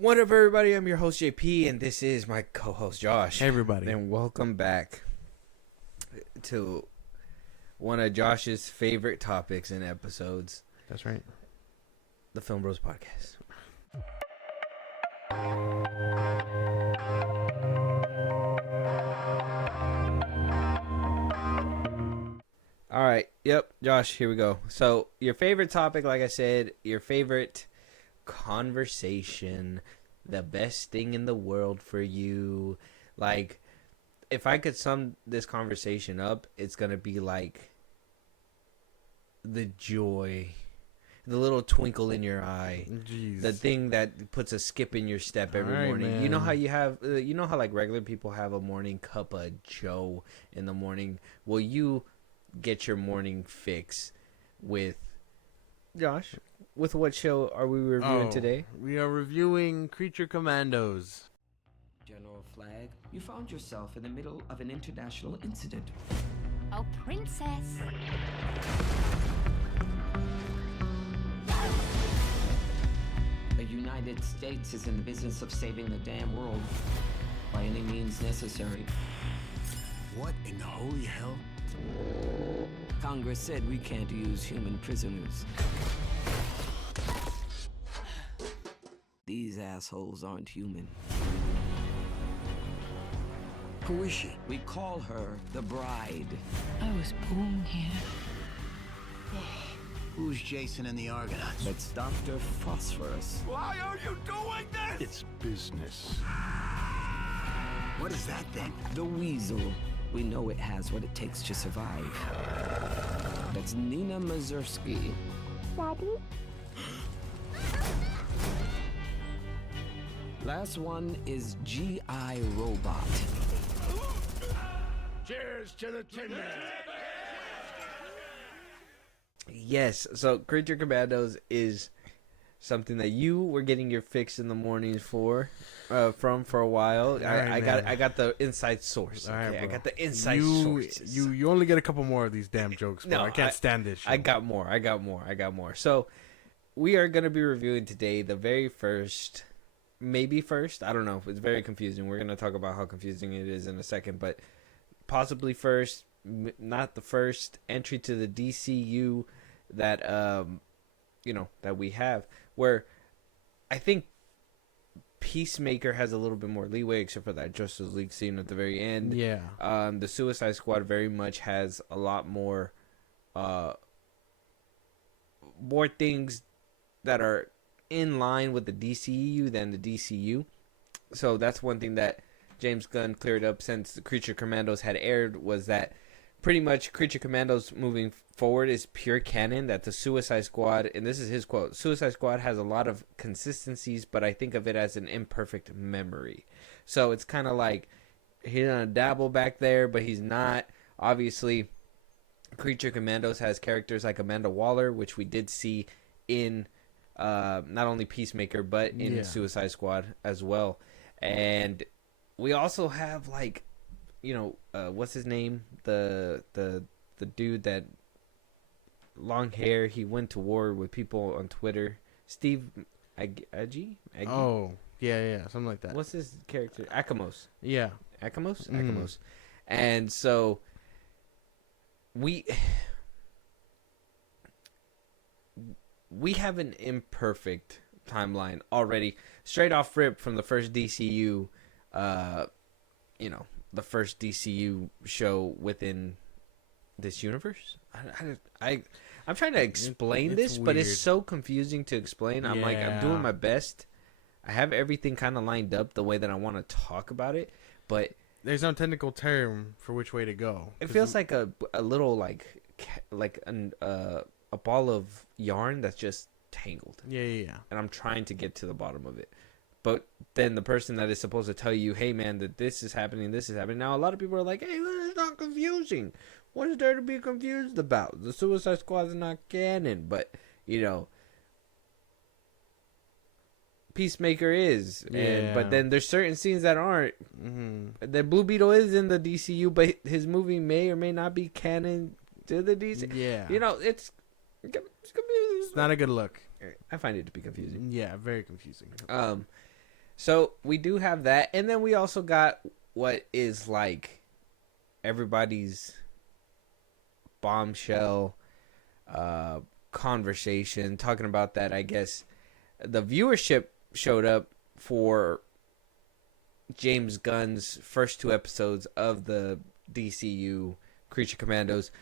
What up, everybody? I'm your host, JP, and this is my co-host, Josh. Hey, everybody. And welcome back to one of Josh's favorite topics and episodes. That's right. The FIlmBros podcast. All right. Yep, Josh, here we go. So, your favorite topic, like I said, your favorite conversation, the best thing in the world for you. Like, if I could sum this conversation up, it's going to be like the joy, the little twinkle in your eye, Jeez. the thing that puts a skip in your step every All right, morning. man. You know how you have, how like regular people have a morning cup of Joe in the morning? Well, you get your morning fix with, Josh, with what show are we reviewing today? We are reviewing Creature Commandos. General Flag, you found yourself in the middle of an international incident. Oh, princess. The United States is in the business of saving the damn world by any means necessary. What in the holy hell? Congress said we can't use human prisoners. These assholes aren't human. Who is she? We call her the Bride. I was born here. Who's Jason and the Argonauts? That's Dr. Phosphorus. Why are you doing this? It's business. What is that thing? The Weasel. We know it has what it takes to survive. That's Nina Mazursky. Daddy? Last one is G.I. Robot. Cheers to the Tin Man. Yes, so Creature Commandos is something that you were getting your fix in the mornings for a while. Right, I got the inside source. All right, Okay? I bro. got the inside sources. You only get a couple more of these damn jokes, bro. No, I can't stand this shit. I got more. So we are gonna be reviewing today the very first, maybe first. I don't know. It's very confusing. We're gonna talk about how confusing it is in a second, but possibly first, not the first entry to the DCU that that we have, where I think Peacemaker has a little bit more leeway, except for that Justice League scene at the very end. Yeah. The Suicide Squad very much has a lot more things that are in line with the DCU than the DCU. So that's one thing that James Gunn cleared up since the Creature Commandos had aired, was that pretty much Creature Commandos moving forward is pure canon, that the Suicide Squad, and this is his quote, Suicide Squad has a lot of consistencies, but I think of it as an imperfect memory. So it's kind of like he's gonna dabble back there, but he's not. Obviously, Creature Commandos has characters like Amanda Waller, which we did see in not only Peacemaker, but in Suicide Squad as well. And we also have, like, what's his name? The dude that long hair, he went to war with people on Twitter. Steve Agee? Oh, yeah, something like that. What's his character? Akamos. Yeah. Akamos? Mm. Akamos. And so we have an imperfect timeline already, straight off rip from the first DCU, the first DCU show within this universe. I'm trying to explain this, but it's weird. so confusing to explain. I'm doing Yeah. my best. I have everything kind of lined up the way that I want to talk about it, but There's no technical term for which way to go. it feels like a little like a ball of yarn that's just tangled, Yeah. and I'm trying to get to the bottom of it. But then the person that is supposed to tell you, hey man, that this is happening. Now a lot of people are like, hey, it's not confusing. What is there to be confused about? The Suicide Squad is not canon, but Peacemaker is. But then there's certain scenes that aren't. Mm-hmm. The Blue Beetle is in the DCU, but his movie may or may not be canon to the DC. Yeah. It's confusing. It's not a good look. I find it to be confusing. Yeah, very confusing. So we do have that, and then we also got what is like everybody's bombshell conversation talking about that. I guess the viewership showed up for James Gunn's first 2 episodes of the DCU Creature Commandos.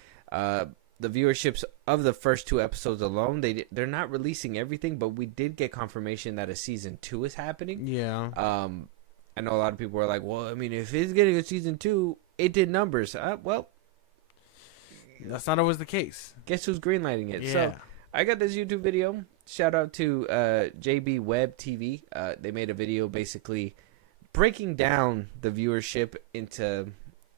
The viewerships of the first 2 episodes alone, they're not releasing everything, but we did get confirmation that a season 2 is happening. Yeah. I know a lot of people were like, well, I mean, if it's getting a season 2, it did numbers. Well, that's not always the case. Guess who's greenlighting it? Yeah. So I got this YouTube video. Shout out to JB Web TV. They made a video basically breaking down the viewership into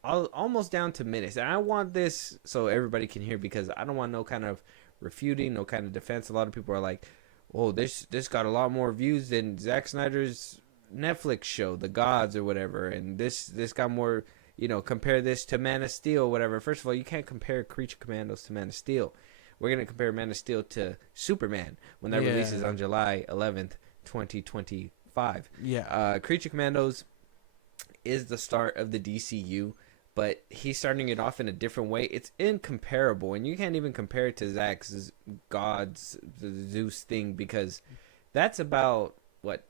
almost down to minutes. And I want this so everybody can hear, because I don't want no kind of refuting, no kind of defense. A lot of people are like, oh, this got a lot more views than Zack Snyder's Netflix show, The Gods or whatever. And this got more, compare this to Man of Steel or whatever. First of all, you can't compare Creature Commandos to Man of Steel. We're going to compare Man of Steel to Superman when that releases on July 11th, 2025. Yeah. Creature Commandos is the start of the DCU, but he's starting it off in a different way. It's incomparable, and you can't even compare it to Zack's Gods, the Zeus thing, because that's about, what,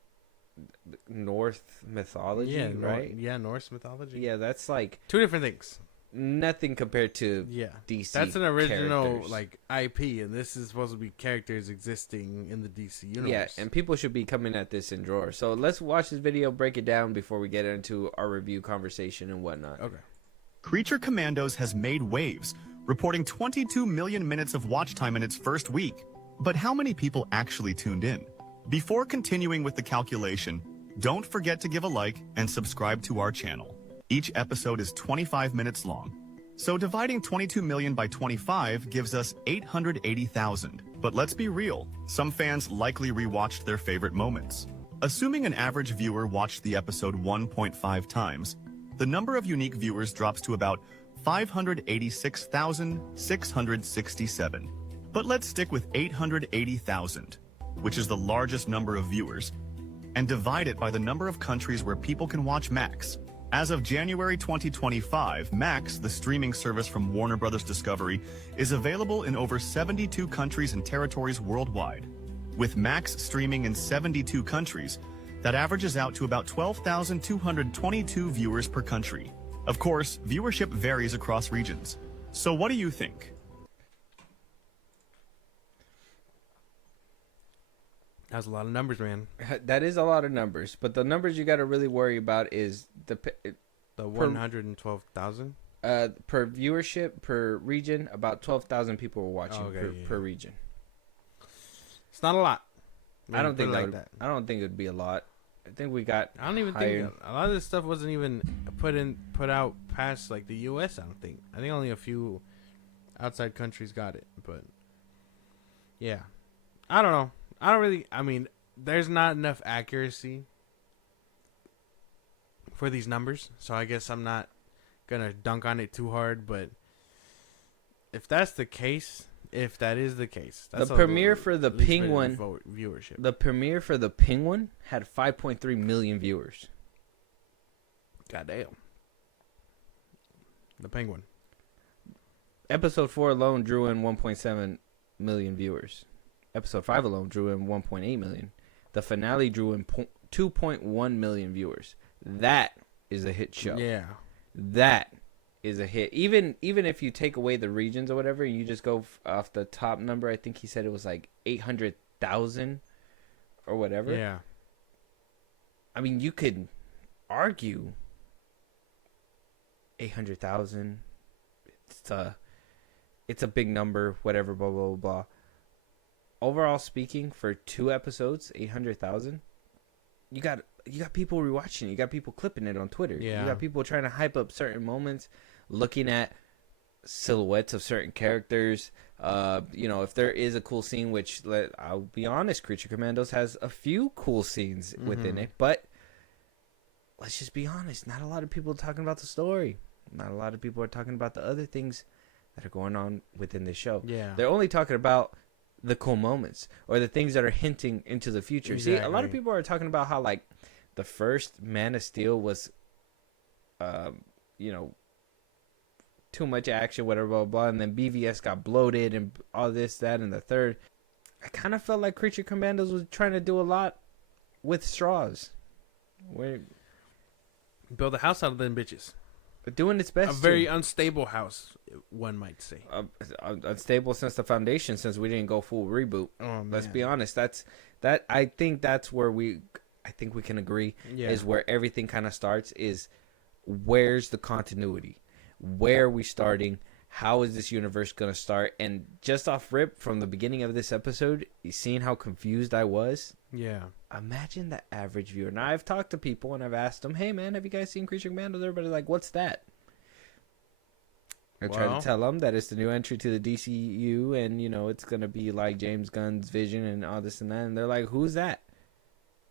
Norse mythology, right? Norse mythology. Yeah, that's like 2 different things. Nothing compared to DC. That's an original characters. like IP, and this is supposed to be characters existing in the DC universe. Yeah, and people should be coming at this in drawers. So let's watch this video, break it down before we get into our review conversation and whatnot. Okay. Creature Commandos has made waves, reporting 22 million minutes of watch time in its first week. But how many people actually tuned in? Before continuing with the calculation, don't forget to give a like and subscribe to our channel. Each episode is 25 minutes long. So dividing 22 million by 25 gives us 880,000. But let's be real, some fans likely rewatched their favorite moments. Assuming an average viewer watched the episode 1.5 times, the number of unique viewers drops to about 586,667. But let's stick with 880,000, which is the largest number of viewers, and divide it by the number of countries where people can watch Max. As of January 2025, Max, the streaming service from Warner Bros. Discovery, is available in over 72 countries and territories worldwide. With Max streaming in 72 countries, that averages out to about 12,222 viewers per country. Of course, viewership varies across regions. So what do you think? That's a lot of numbers, man. That is a lot of numbers, but the numbers you got to really worry about is the 112,000 per viewership per region. About 12,000 people were watching per region. It's not a lot. I don't think that. I don't think it would be a lot. I think we got. I don't even think a lot of this stuff wasn't even put out past like the U.S. I think only a few outside countries got it, but yeah, I don't know. I mean, there's not enough accuracy for these numbers, so I guess I'm not gonna dunk on it too hard. But if that is the case, that's the premiere for the Penguin viewership. The premiere for the Penguin had 5.3 million viewers. Goddamn. The Penguin. Episode 4 alone drew in 1.7 million viewers. Episode 5 alone drew in 1.8 million. The finale drew in 2.1 million viewers. That is a hit show. Yeah. That is a hit. Even if you take away the regions or whatever, you just go off the top number. I think he said it was like 800,000 or whatever. Yeah. I mean, you could argue 800,000. It's a big number, whatever, blah, blah, blah, blah. Overall speaking, for 2 episodes, 800,000, you got people rewatching it. You got people clipping it on Twitter. Yeah. You got people trying to hype up certain moments, looking at silhouettes of certain characters. If there is a cool scene, which I'll be honest, Creature Commandos has a few cool scenes within it, but let's just be honest, not a lot of people are talking about the story. Not a lot of people are talking about the other things that are going on within the show. Yeah. They're only talking about the cool moments or the things that are hinting into the future. Exactly. See, a lot of people are talking about how like the first Man of Steel was, you know, too much action, whatever, blah, blah, blah, and then BVS got bloated and all this, that, and the third. I kind of felt like Creature Commandos was trying to do a lot with straws. Build a house out of them bitches. But doing its best. A very unstable house, one might say. Unstable since the foundation, since we didn't go full reboot. Oh, man. Let's be honest. I think that's where I think we can agree is where everything kind of starts. Is where's the continuity? Where are we starting? How is this universe going to start? And just off rip from the beginning of this episode, you seen how confused I was? Yeah. Imagine the average viewer. Now, I've talked to people and I've asked them, hey, man, have you guys seen Creature Commandos? Everybody's like, what's that? I try to tell them that it's the new entry to the DCU and, you know, it's going to be like James Gunn's vision and all this and that. And they're like, who's that?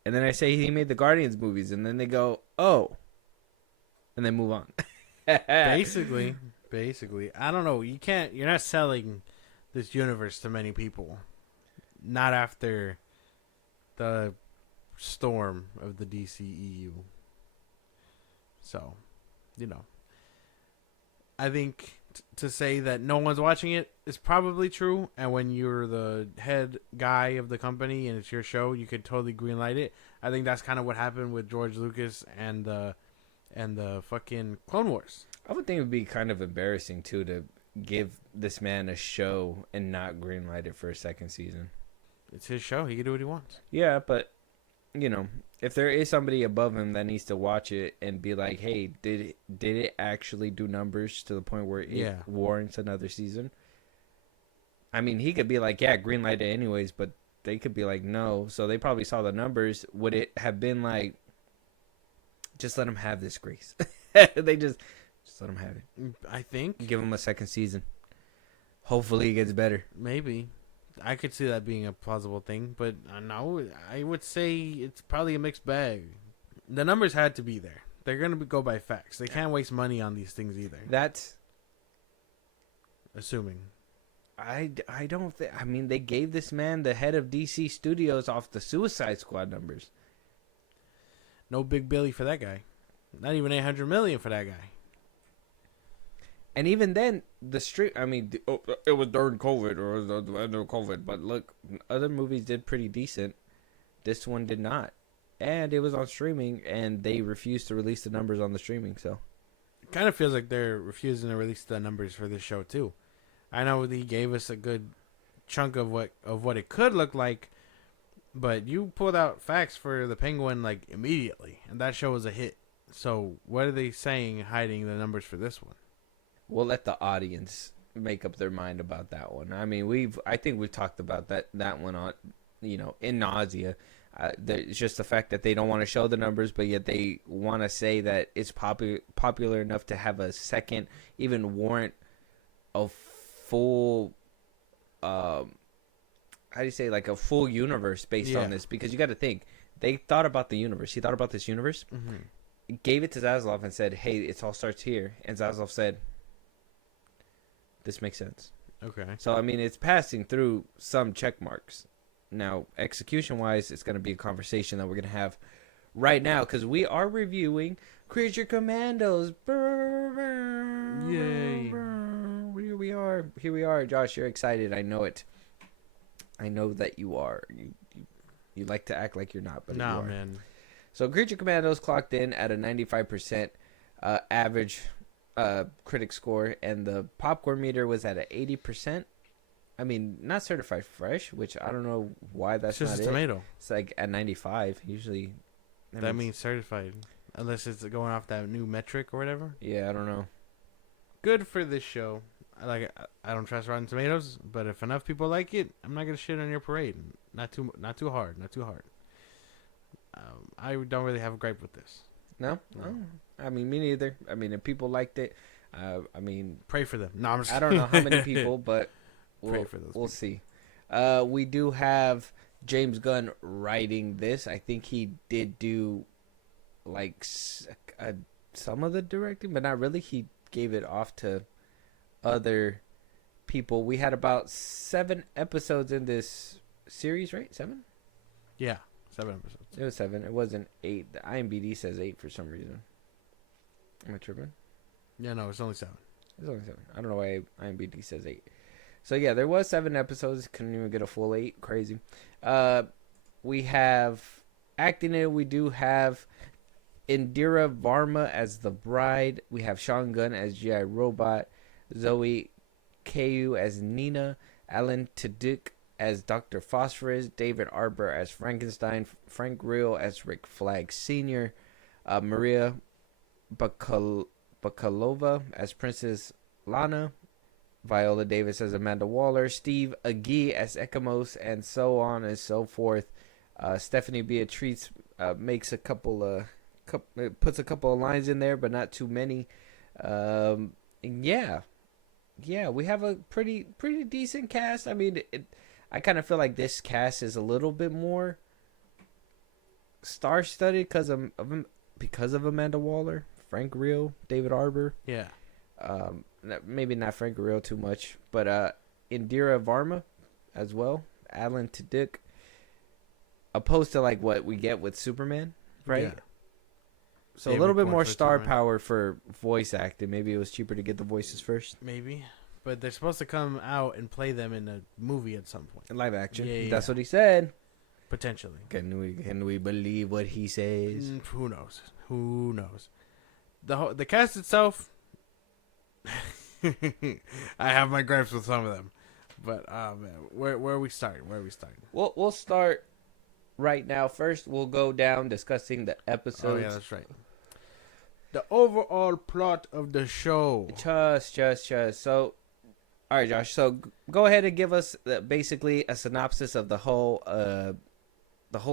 And then I say he made the Guardians movies. And then they go, oh. And then move on. Basically, I don't know. You're not selling this universe to many people. Not after the storm of the DCEU. So, you know. I think to say that no one's watching it is probably true. And when you're the head guy of the company and it's your show, you could totally greenlight it. I think that's kind of what happened with George Lucas and the fucking Clone Wars. I would think it would be kind of embarrassing, too, to give this man a show and not greenlight it for a second season. It's his show. He can do what he wants. Yeah, but, you know, if there is somebody above him that needs to watch it and be like, hey, did it actually do numbers to the point where it warrants another season? I mean, he could be like, yeah, greenlight it anyways, but they could be like, no. So they probably saw the numbers. Would it have been like, just let him have this grace? They just let him have it. I think. Give him a second season. Hopefully it gets better. Maybe. I could see that being a plausible thing, but no, I would say it's probably a mixed bag. The numbers had to be there. They're going to go by facts. They can't waste money on these things either. That's... Assuming. I don't think... I mean, they gave this man the head of DC Studios off the Suicide Squad numbers. No Big Billy for that guy. Not even $800 million for that guy. And even then, the stream... I mean, it was during COVID or it was the end of COVID. But look, other movies did pretty decent. This one did not. And it was on streaming, and they refused to release the numbers on the streaming, so... It kind of feels like they're refusing to release the numbers for this show, too. I know he gave us a good chunk of what it could look like, but you pulled out facts for the Penguin, like, immediately, and that show was a hit. So, what are they saying hiding the numbers for this one? We'll let the audience make up their mind about that one. I mean, I think we've talked about that one on, you know, in nausea. It's just the fact that they don't want to show the numbers, but yet they want to say that it's popular enough to have a second, even warrant a full, how do you say, like a full universe based on this? Because you got to think, they thought about the universe. He thought about this universe, gave it to Zaslav and said, hey, it all starts here. And Zaslav said, this makes sense. Okay. So, I mean, it's passing through some check marks. Now, execution-wise, it's going to be a conversation that we're going to have right now because we are reviewing Creature Commandos. Yay. Here we are. Josh, you're excited. I know it. I know that you are. You like to act like you're not, but nah, you are. Man. So, Creature Commandos clocked in at a 95% average critic score, and the popcorn meter was at an 80%. I mean, not certified fresh, which I don't know why that's it's just not a tomato. It's like at 95 usually. That means certified, unless it's going off that new metric or whatever. Yeah, I don't know. Good for this show. I don't trust Rotten Tomatoes, but if enough people like it, I'm not gonna shit on your parade. Not too hard. I don't really have a gripe with this. No. Oh, I mean, me neither. I mean, if people liked it, I mean, pray for them. No, I'm just I don't know how many people, but we'll see. We do have James Gunn writing this. I think he did do like some of the directing, but not really. He gave it off to other people. We had about 7 episodes in this series, right? 7? Yeah, 7 episodes. It was 7. It wasn't 8. The IMDb says 8 for some reason. Am I tripping? Yeah, no, it's only 7. It's only 7. I don't know why IMDb says 8. So yeah, there was 7 episodes. Couldn't even get a full 8. Crazy. We have acting in it. We do have Indira Varma as the bride. We have Sean Gunn as G.I. Robot. Zoe Keu as Nina. Alan Tudyk as Dr. Phosphorus. David Arbor as Frankenstein. Frank Real as Rick Flag Sr. Maria Bakalova as Princess Lana. Viola Davis as Amanda Waller. Steve Agee as Ekamos, and so on and so forth. Stephanie Beatrice makes a couple puts a couple of lines in there, but not too many. Yeah, we have a pretty decent cast. I mean, I kind of feel like this cast is a little bit more star-studded because of Amanda Waller, Frank Real, David Arbor. Yeah. Maybe not Frank Real too much, but Indira Varma as well, Alan Tudyk. Opposed to like what we get with Superman, right? Yeah. So David a little bit more Cornford star Superman. power for voice acting. Maybe it was cheaper to get the voices first. Maybe. But they're supposed to come out and play them in a movie at some point. In live action. Yeah. That's what he said. Potentially. Can we believe what he says? Who knows? Who knows? The cast itself, I have my gripes with some of them. But, man, where are we starting? We'll start right now. First, we'll go down discussing the episodes. Oh, yeah, that's right. The overall plot of the show. Just. So, all right, Josh. So, go ahead and give us basically a synopsis of the whole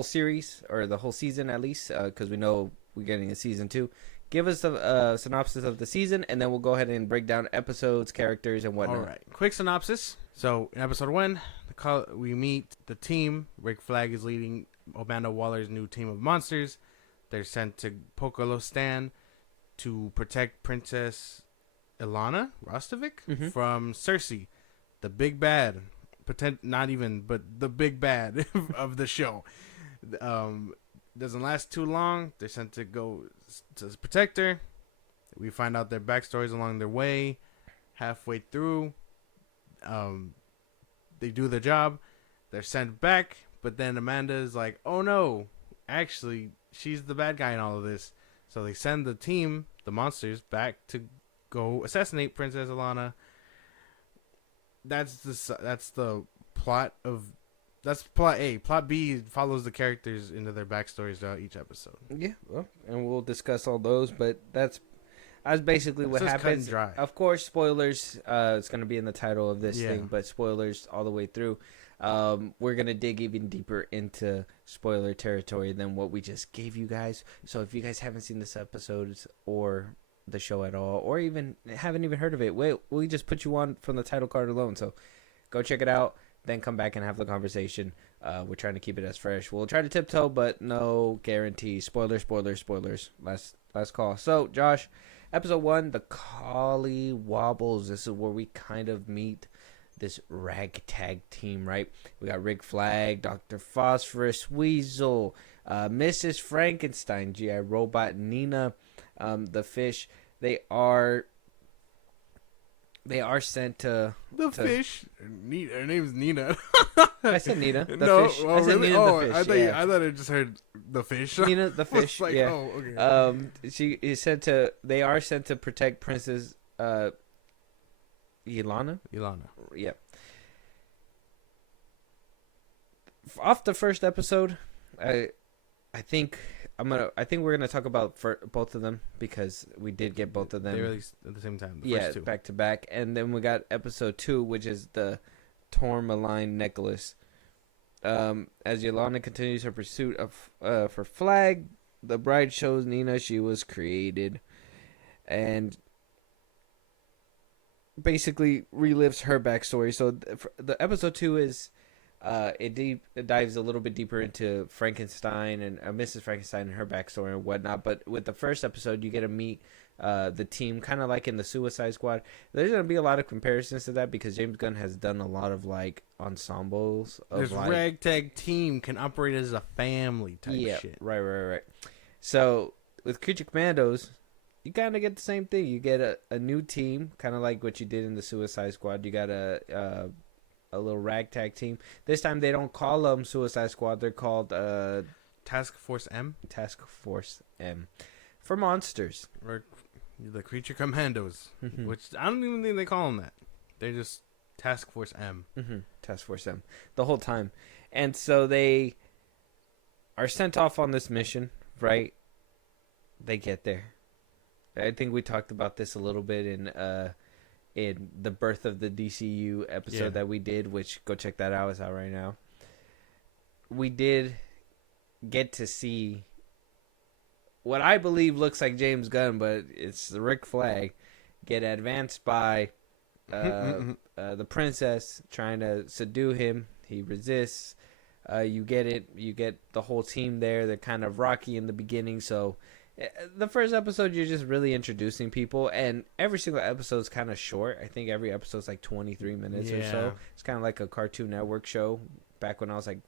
series, or the whole season at least, because we know we're getting a season 2. Give us a synopsis of the season, and then we'll go ahead and break down episodes, characters, and whatnot. All right. Quick synopsis. So, in episode 1, we meet the team. Rick Flag is leading Amanda Waller's new team of monsters. They're sent to Pokolostan to protect Princess Ilana Rostovic from Cersei, the big bad. Not even, but the big bad of the show. Doesn't last too long. They're sent to go to protect her. We find out their backstories along their way. Halfway through, they do their job. They're sent back, but then Amanda is like, "Oh no, actually, she's the bad guy in all of this." So they send the team, the monsters, back to go assassinate Princess Ilana. That's the plot of. That's plot A. Plot B follows the characters into their backstories throughout each episode. Yeah, well, and we'll discuss all those, but that's basically what It's just cut and happens. dry. Of course, spoilers. It's going to be in the title of this Yeah. thing, but spoilers all the way through. We're going to dig even deeper into spoiler territory than what we just gave you guys. So if you guys haven't seen this episode or the show at all, or even haven't even heard of it, we just put you on from the title card alone. So go check it out. Then come back and have the conversation. We're trying to keep it as fresh. We'll try to tiptoe, but no guarantee. Spoilers. Last call. So, Josh, episode 1, the Collie Wobbles. This is where we kind of meet this ragtag team, right? We got Rick Flag, Dr. Phosphorus, Weasel, Mrs. Frankenstein, G.I. Robot, Nina, the fish. They are sent to fish. Her name's Nina. I said Nina. The no, fish. oh, I said really? Nina Oh, the fish. I thought I just heard the fish. Nina the I was fish. like, Yeah. oh, okay. She is sent to. They are sent to protect Princess Ilana. Yeah. Off the first episode, I think we're gonna talk about for both of them because we did get both of them. They released at the same time. The Yeah, first two. back to back, and then we got episode 2, which is the Tourmaline necklace. As Yolanda continues her pursuit of for Flag, the bride shows Nina she was created, and basically relives her backstory. So the episode 2 is it dives a little bit deeper into Frankenstein and Mrs. Frankenstein and her backstory and whatnot. But with the first episode, you get to meet the team, kind of like in the Suicide Squad. There's gonna be a lot of comparisons to that because James Gunn has done a lot of like ensembles of This like ragtag team can operate as a family type shit. Right. So with Creature Commandos, you kind of get the same thing. You get a new team, kind of like what you did in the Suicide Squad. You got a little ragtag team. This time they don't call them Suicide Squad. They're called Task Force M? Task Force M for monsters. Or the Creature Commandos, Mhm. which I don't even think they call them that. They're just Task Force M. Task Force M the whole time. And so they are sent off on this mission, right? They get there. I think we talked about this a little bit in the Birth of the DCU episode that we did, which go check that out. It's out right now. We did get to see what I believe looks like James Gunn, but it's the Rick Flag, get advanced by the princess trying to subdue him. He resists. You get it. You get the whole team there. They're kind of rocky in the beginning. So the first episode, you're just really introducing people. And every single episode is kind of short. I think every episode's like 23 minutes or so. It's kind of like a Cartoon Network show back when I was like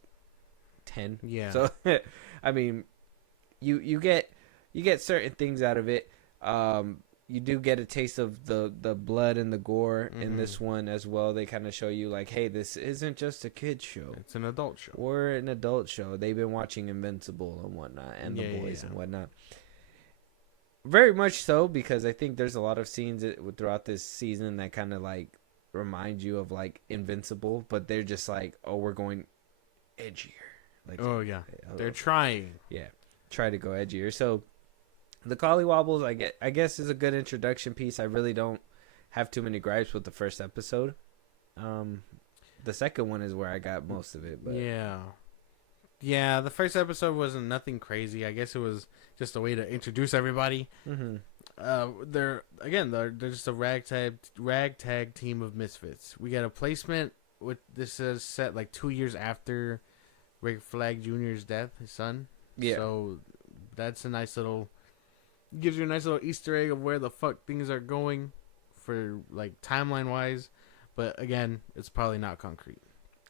10. Yeah. So, I mean, you get certain things out of it. You do get a taste of the blood and the gore in this one as well. They kind of show you like, hey, this isn't just a kid's show. It's an adult show. We're an adult show. They've been watching Invincible and whatnot, and The Boys and whatnot. Very much so, because I think there's a lot of scenes throughout this season that kind of like remind you of like Invincible, but they're just like, oh, we're going edgier. Like, oh yeah, they're trying. Yeah, try to go edgier. So the Collywobbles, I guess, is a good introduction piece. I really don't have too many gripes with the first episode. The second one is where I got most of it. But yeah. The first episode wasn't nothing crazy. I guess it was just a way to introduce everybody. They're just a ragtag team of misfits. We got a placement with this is set like 2 years after Rick Flag Jr.'s death, his son. Yeah. So that's a nice little. Gives you a nice little Easter egg of where the fuck things are going for like timeline wise, but again, it's probably not concrete.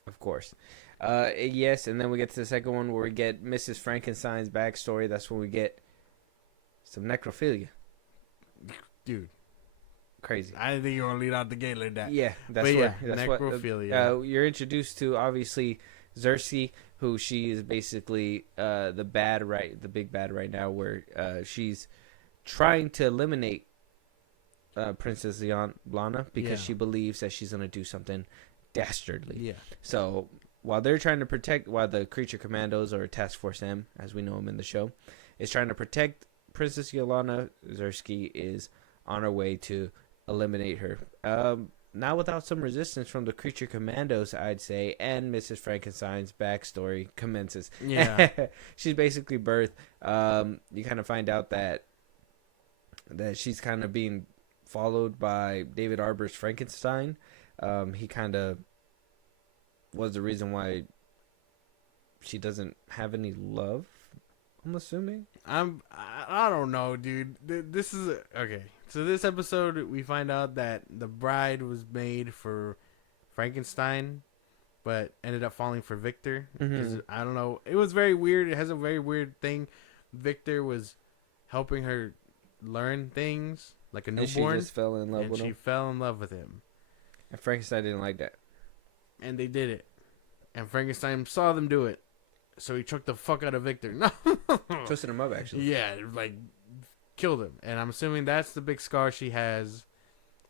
Of course. Yes, and then we get to the second one where we get Mrs. Frankenstein's backstory. That's when we get some necrophilia. Dude. Crazy. I didn't think you were going to lead out the gate like that. Yeah, that's necrophilia. You're introduced to, obviously, Xerxes, who she is basically the big bad right now, where she's trying to eliminate Princess Lana because she believes that she's going to do something dastardly. Yeah. So while they're trying to protect, while the Creature Commandos, or Task Force M, as we know them in the show, is trying to protect Princess Yolanda, Xerxes is on her way to eliminate her. Not without some resistance from the Creature Commandos, I'd say, and Mrs. Frankenstein's backstory commences. Yeah. She's basically birthed. You kind of find out that she's kind of being followed by David Arbor's Frankenstein. He kind of was the reason why she doesn't have any love, I'm assuming. I don't know, dude. This is okay. So this episode, we find out that the bride was made for Frankenstein, but ended up falling for Victor. I don't know. It was very weird. It has a very weird thing. Victor was helping her learn things like a newborn. And she just fell in love with him. She fell in love with him. And Frankenstein didn't like that. And they did it. And Frankenstein saw them do it. So he choked the fuck out of Victor. No. Twisted him up, actually. Yeah, like, killed him. And I'm assuming that's the big scar she has.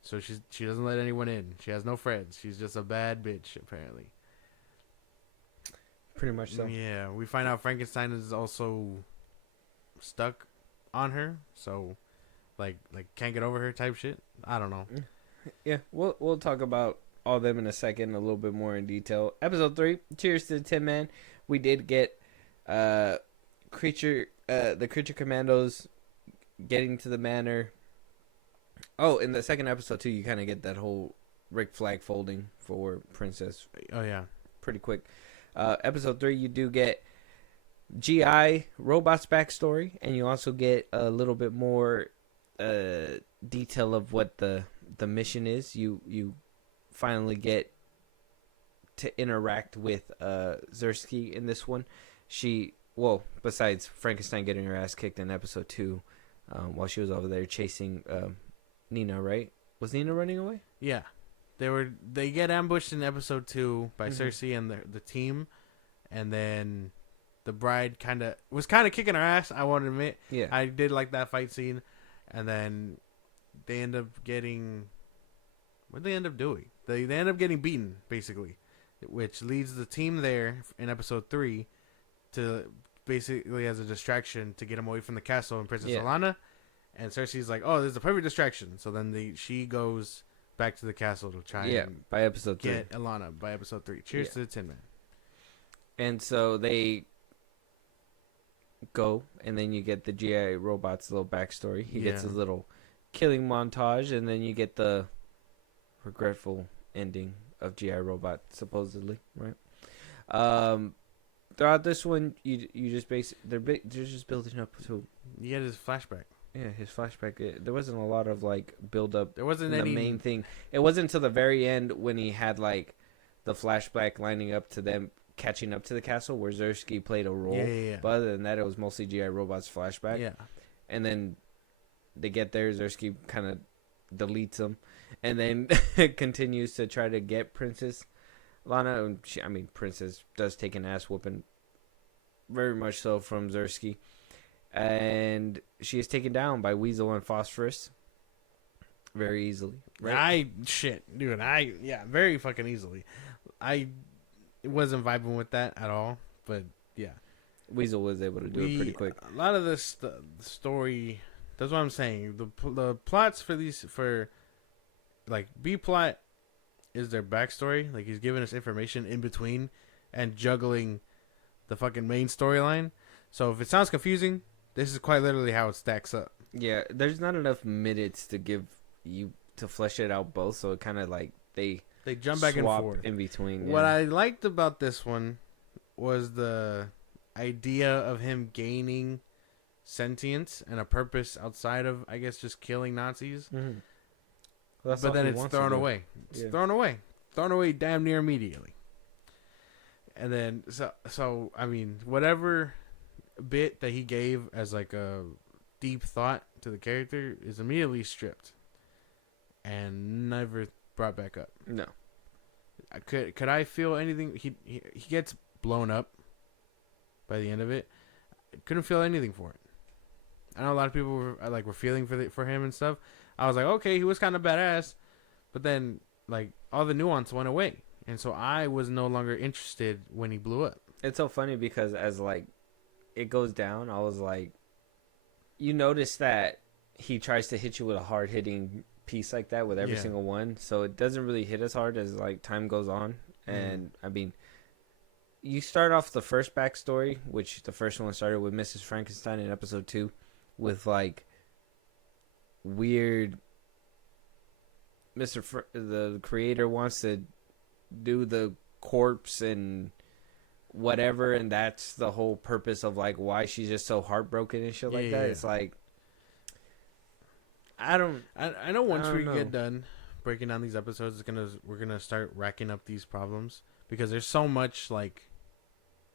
So she doesn't let anyone in. She has no friends. She's just a bad bitch, apparently. Pretty much so. Yeah, we find out Frankenstein is also stuck on her. So, like can't get over her type shit. I don't know. Yeah, we'll talk about all of them in a second, a little bit more in detail. Episode 3, Cheers to the Tin Man. We did get the Creature Commandos getting to the manor. Oh, in the second episode too, you kind of get that whole Rick Flag folding for Princess. Oh yeah, pretty quick. Episode 3, you do get GI Robot's backstory, and you also get a little bit more detail of what the mission is. You finally get to interact with Zersky in this one. Besides Frankenstein getting her ass kicked in episode 2, while she was over there chasing Nina, right? Was Nina running away? Yeah. They get ambushed in episode 2 by Cersei and the team, and then the bride was kicking her ass, I won't admit. Yeah. I did like that fight scene. And then they end up getting... What did they end up doing? They end up getting beaten, basically. Which leads the team there in episode 3 to basically as a distraction to get him away from the castle and Princess Alana. And Cersei's like, oh, this is a perfect distraction. So then she goes back to the castle to try and by episode 3. Get Alana by episode 3. Cheers to the Tin Man. And so they go, and then you get the GI Robot's little backstory. He gets his little killing montage, and then you get the regretful ending of GI Robot, supposedly, right? Throughout this one, you just they're just building up to. You get his flashback. Yeah, his flashback. There wasn't a lot of like build up. There wasn't any any main thing. It wasn't until the very end when he had like the flashback lining up to them catching up to the castle where Zersky played a role. Yeah. But other than that, it was mostly GI Robot's flashback. Yeah. And then they get there, Zersky kind of deletes them, and then continues to try to get Princess Lana. Princess does take an ass whooping, very much so, from Zersky. And she is taken down by Weasel and Phosphorus very easily. Right? Very fucking easily. I wasn't vibing with that at all, but yeah. Weasel was able to do it pretty quick. A lot of this story, that's what I'm saying. The plots for like B plot is their backstory. Like he's giving us information in between and juggling the fucking main storyline. So if it sounds confusing, this is quite literally how it stacks up. Yeah, there's not enough minutes to give you to flesh it out both, so it kind of like they jump back and forth in between. Yeah. What I liked about this one was the idea of him gaining sentience and a purpose outside of, I guess, just killing Nazis. Mm-hmm. Well, but then it's thrown away. It's thrown away damn near immediately. And then so I mean, whatever bit that he gave as like a deep thought to the character is immediately stripped and never brought back up. No. Could I feel anything? He gets blown up by the end of it. I couldn't feel anything for it. I know a lot of people were feeling for him and stuff. I was like, okay, he was kind of badass, but then like all the nuance went away, and so I was no longer interested when he blew up. It's so funny because as like it goes down, I was like, you notice that he tries to hit you with a hard hitting piece like that with every single one, so it doesn't really hit as hard as like time goes on. And I mean, you start off the first backstory, which the first one started with Mrs. Frankenstein in episode 2, with like weird the creator wants to do the corpse and whatever, and that's the whole purpose of like why she's just so heartbroken and shit like that. It's like I know once we get done breaking down these episodes, we're gonna start racking up these problems because there's so much like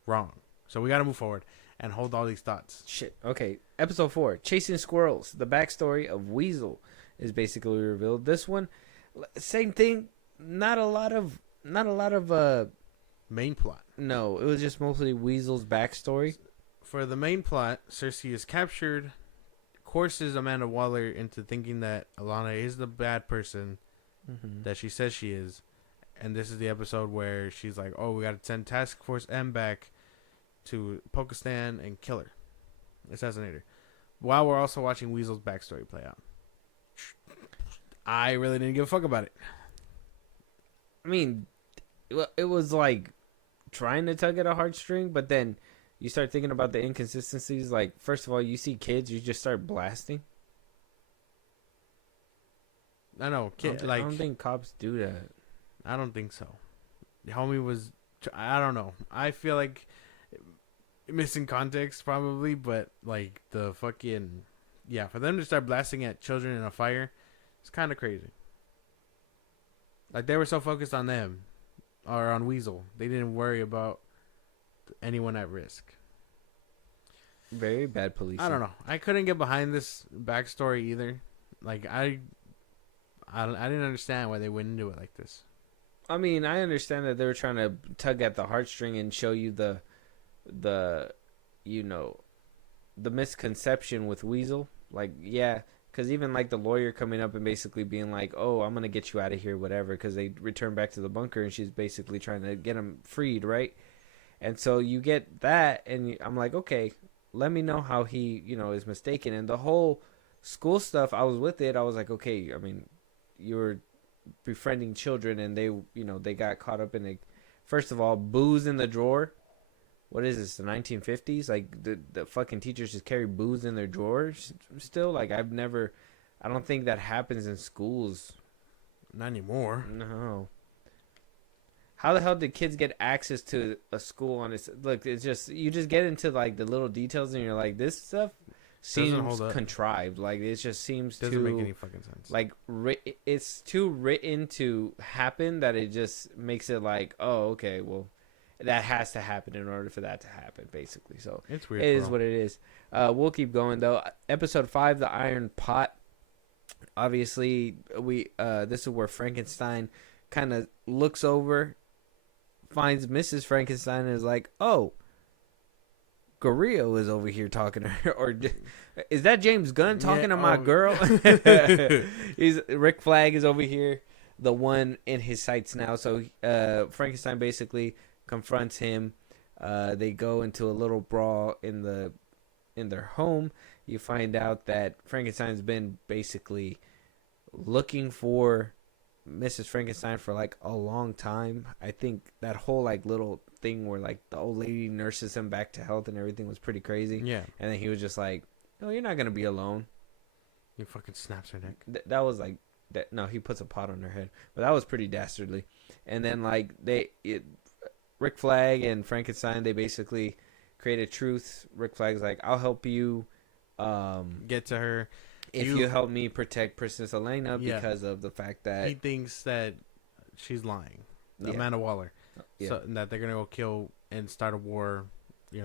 wrong. So we gotta move forward and hold all these thoughts. Shit. Okay. Episode 4, Chasing Squirrels. The backstory of Weasel is basically revealed. This one, same thing. Not a lot of main plot. No, it was just mostly Weasel's backstory. For the main plot, Cersei is captured, courses Amanda Waller into thinking that Alana is the bad person that she says she is. And this is the episode where she's like, oh, we got to send Task Force M back to Pokistan and kill her. Assassinate her. While we're also watching Weasel's backstory play out. I really didn't give a fuck about it. I mean, it was like trying to tug at a heartstring, but then you start thinking about the inconsistencies. Like, first of all, you see kids, you just start blasting. I know. I don't think cops do that. I don't think so. The homie was... I don't know. I feel like... missing context, probably, but, like, the fucking yeah, for them to start blasting at children in a fire, it's kind of crazy. Like, they were so focused on them, or on Weasel, they didn't worry about anyone at risk. Very bad police. I don't know. I couldn't get behind this backstory either. Like, I didn't understand why they went into it like this. I mean, I understand that they were trying to tug at the heartstring and show you the misconception with Weasel. Like, yeah, because even like the lawyer coming up and basically being like, "Oh, I'm gonna get you out of here, whatever," because they return back to the bunker and she's basically trying to get him freed, right? And so you get that, and I'm like, okay, let me know how he, is mistaken. And the whole school stuff, I was with it. I was like, okay, I mean, you were befriending children, and they got caught up in first of all, booze in the drawer. What is this, the 1950s? Like, the fucking teachers just carry booze in their drawers still? Like, I don't think that happens in schools. Not anymore. No. How the hell did kids get access to a school on this? Look, it's just, you just get into like the little details and you're like, this stuff seems contrived. Like, it just seems doesn't make any fucking sense. Like, it's too written to happen that it just makes it like, oh, okay, well, that has to happen in order for that to happen, basically. So it's weird. It is what it is. We'll keep going though. Episode 5, the Iron Pot. Obviously, this is where Frankenstein kind of looks over, finds Mrs. Frankenstein, and is like, "Oh, Gorilla is over here talking to her," or is that James Gunn talking to my girl? Rick Flag is over here, the one in his sights now. So Frankenstein basically confronts him. They go into a little brawl in their home. You find out that Frankenstein's been basically looking for Mrs. Frankenstein for like a long time. I think that whole like little thing where like the old lady nurses him back to health and everything was pretty crazy. Yeah. And then he was just like, "No, you're not gonna be alone." He fucking snaps her neck. That was like that. No, he puts a pot on her head, but that was pretty dastardly. And then like Rick Flag and Frankenstein, they basically create a truce. Rick Flag's like, "I'll help you get to her if you help me protect Princess Elena," because of the fact that he thinks that she's lying. Yeah. Amanda Waller. Yeah. So that they're gonna go kill and start a war,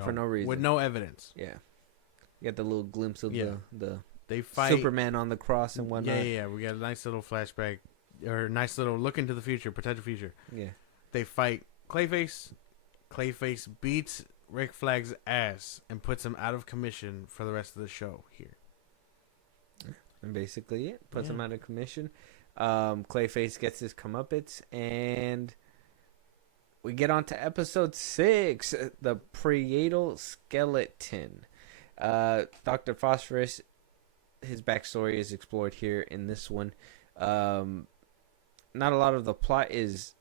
for no reason, with no evidence. Yeah. You got the little glimpse of the they fight Superman on the cross and whatnot. Yeah. We got a nice little flashback, or a nice little look into the future, potential future. Yeah. They fight Clayface. Clayface beats Rick Flag's ass and puts him out of commission for the rest of the show here. And basically it puts him out of commission. Clayface gets his comeuppance, and we get on to episode 6, the Prenatal Skeleton. Dr. Phosphorus, his backstory is explored here in this one. Not a lot of the plot is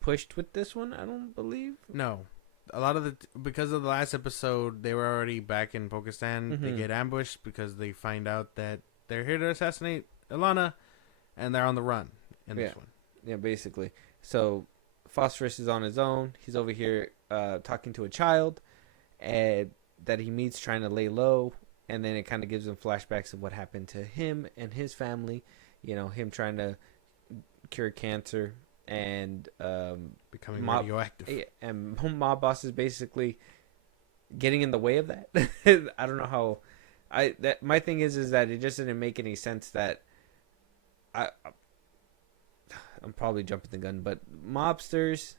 pushed with this one, I don't believe. No. A lot of because of the last episode, they were already back in Pakistan. Mm-hmm. They get ambushed because they find out that they're here to assassinate Ilana, and they're on the run in this one. Yeah, basically. So Phosphorus is on his own. He's over here talking to a child that he meets, trying to lay low, and then it kind of gives him flashbacks of what happened to him and his family. Him trying to cure cancer and becoming radioactive. And mob boss is basically getting in the way of that. I don't know how. My thing is that it just didn't make any sense that I'm probably jumping the gun, but mobsters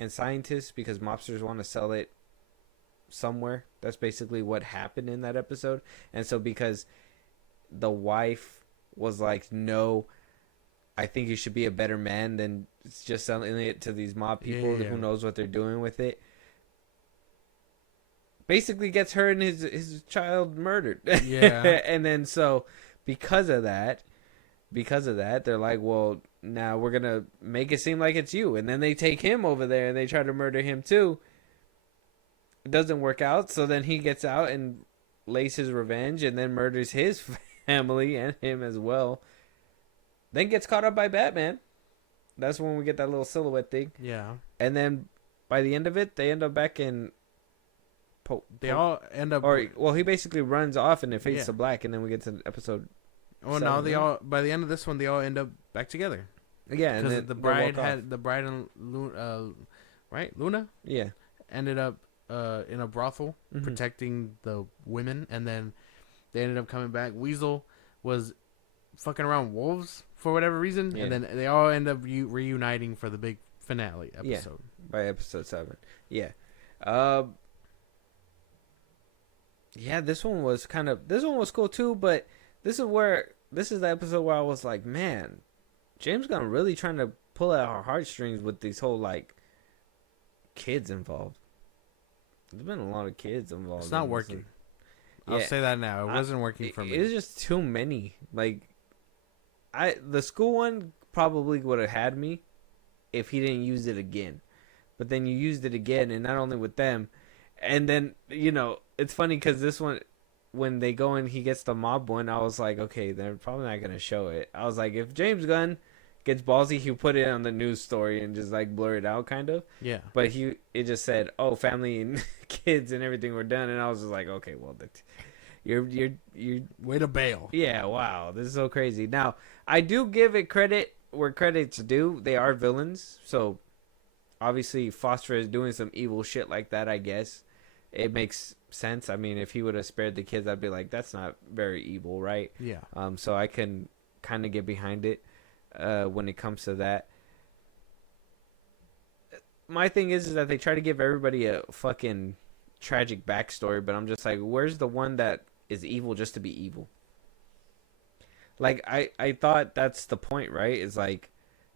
and scientists, because mobsters want to sell it somewhere. That's basically what happened in that episode. And so because the wife was like, "No, I think you should be a better man than just selling it to these mob people who knows what they're doing with it." Basically gets her and his child murdered. Yeah. And then so because of that, they're like, "Well, now we're going to make it seem like it's you." And then they take him over there and they try to murder him too. It doesn't work out. So then he gets out and lays his revenge and then murders his family and him as well. Then gets caught up by Batman. That's when we get that little silhouette thing. Yeah. And then by the end of it, they end up back in They all end up. or well, he basically runs off and it fades Yeah. to black, and then we get to episode. Well, now 7, they right? all. By the end of this one, they all end up back together. Yeah, and Because then the they bride walk off. had the bride and Luna Yeah. ended up in a brothel Mhm. protecting the women, and then they ended up coming back. Weasel was fucking around wolves for whatever reason, Yeah. and then they all end up reuniting for the big finale Yeah. episode. By episode 7. Yeah. Yeah, this one was cool too, but this is the episode where I was like, man, James Gunn really trying to pull at our heartstrings with these whole like kids involved. There's been a lot of kids involved. It's not in this working. one. I'll Yeah. say that now. It wasn't working for me. It was just too many. Like, the school one probably would have had me if he didn't use it again. But then you used it again, and not only with them, and then it's funny because this one, when they go and he gets the mob one, I was like, okay, they're probably not gonna show it. I was like, if James Gunn gets ballsy, he'll put it on the news story and just like blur it out, kind of. Yeah. But it just said, oh, family and kids and everything were done, and I was just like, okay, well, you're Way to bail. yeah, wow, this is so crazy. Now, I do give it credit where credit's due. They are villains, so obviously Phosphorus doing some evil shit like that, I guess it makes sense. I mean, if he would have spared the kids, I'd be like, that's not very evil, right? Yeah. So I can kind of get behind it when it comes to that. My thing is that they try to give everybody a fucking tragic backstory, but I'm just like, where's the one that is evil just to be evil? Like, I thought that's the point, right? It's like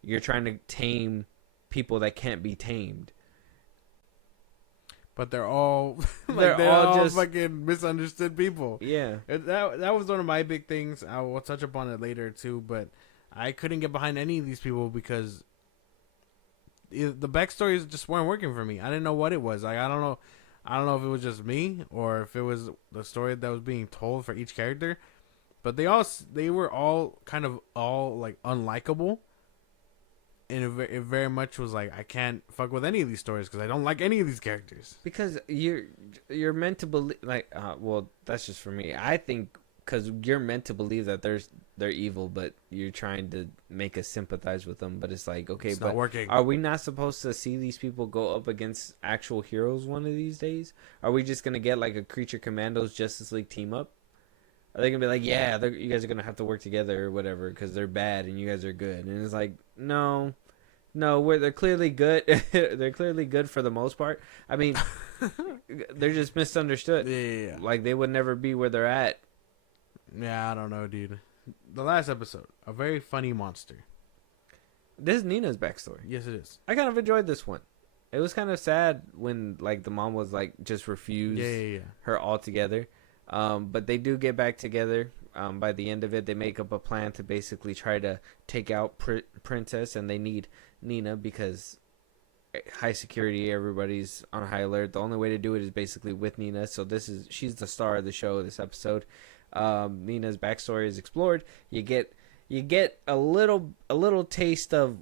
you're trying to tame people that can't be tamed. But they're all They're all just- fucking misunderstood people. Yeah. That was one of my big things. I will touch upon it later too, but I couldn't get behind any of these people because the backstories just weren't working for me. I didn't know what it was. Like, I don't know if it was just me or if it was the story that was being told for each character. But they were all kind of like unlikable. And it very much was like, I can't fuck with any of these stories because I don't like any of these characters. Because you're meant to believe, like, well, that's just for me. I think because you're meant to believe that they're evil, but you're trying to make us sympathize with them. But it's like, okay, It's but not working. are we not supposed to see these people go up against actual heroes one of these days? Are we just gonna get like a Creature Commandos Justice League team up? Are they gonna be like, yeah, you guys are gonna have to work together or whatever because they're bad and you guys are good? And it's like, no, they're clearly good. They're clearly good for the most part. I mean, they're just misunderstood. Yeah. Like they would never be where they're at. Yeah, I don't know, dude. The last episode, a very funny monster. This is Nina's backstory. Yes, it is. I kind of enjoyed this one. It was kind of sad when like the mom was like just refused Yeah. her altogether. But they do get back together. By the end of it, they make up a plan to basically try to take out Princess, and they need Nina because high security, everybody's on high alert. The only way to do it is basically with Nina. So she's the star of the show this episode. Nina's backstory is explored. You get a little taste of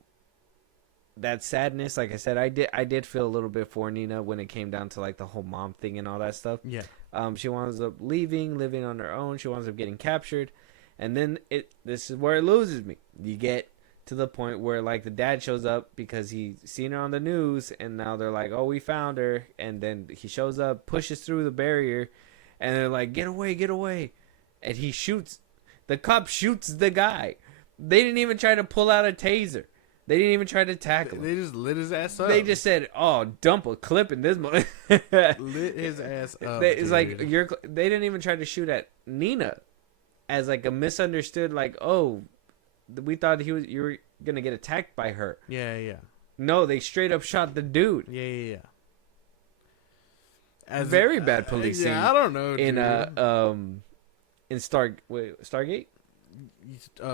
that sadness. Like I said, I did feel a little bit for Nina when it came down to like the whole mom thing and all that stuff. Yeah. She winds up living on her own. She winds up getting captured, and then this is where it loses me. You get to the point where like the dad shows up because he's seen her on the news, and now they're like, oh, we found her, and then he shows up, pushes through the barrier, and they're like, get away, and he shoots. The cop shoots the guy. They didn't even try to pull out a taser. They didn't even try to tackle him. They just lit his ass up. They just said, "Oh, dump a clip in this." lit his ass up. It's like dude. they didn't even try to shoot at Nina as like a misunderstood. Like, oh, we thought you were gonna get attacked by her. Yeah. No, they straight up shot the dude. Yeah. Very bad policing. Yeah, I don't know. In dude. In Stargate.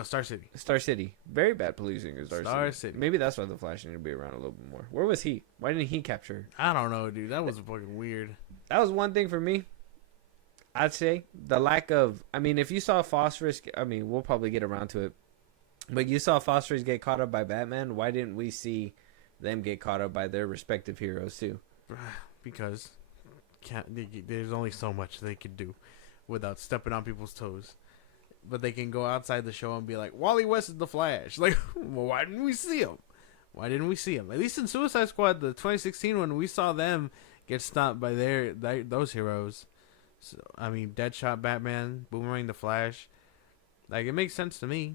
Star City. Star City. Very bad policing in Star Star City. City. Maybe that's why the Flash needed to be around a little bit more. Where was he? Why didn't he capture her? I don't know, dude. That was fucking weird. That was one thing for me. I'd say the lack of. I mean, if you saw Phosphorus, I mean, we'll probably get around to it. But you saw Phosphorus get caught up by Batman. Why didn't we see them get caught up by their respective heroes too? Because can't. There's only so much they could do without stepping on people's toes. But they can go outside the show and be like, Wally West is the Flash. Like, well, why didn't we see him? Why didn't we see him? At least in Suicide Squad, the 2016 one, we saw them get stopped by those heroes. So, I mean, Deadshot, Batman, Boomerang, the Flash. Like, it makes sense to me.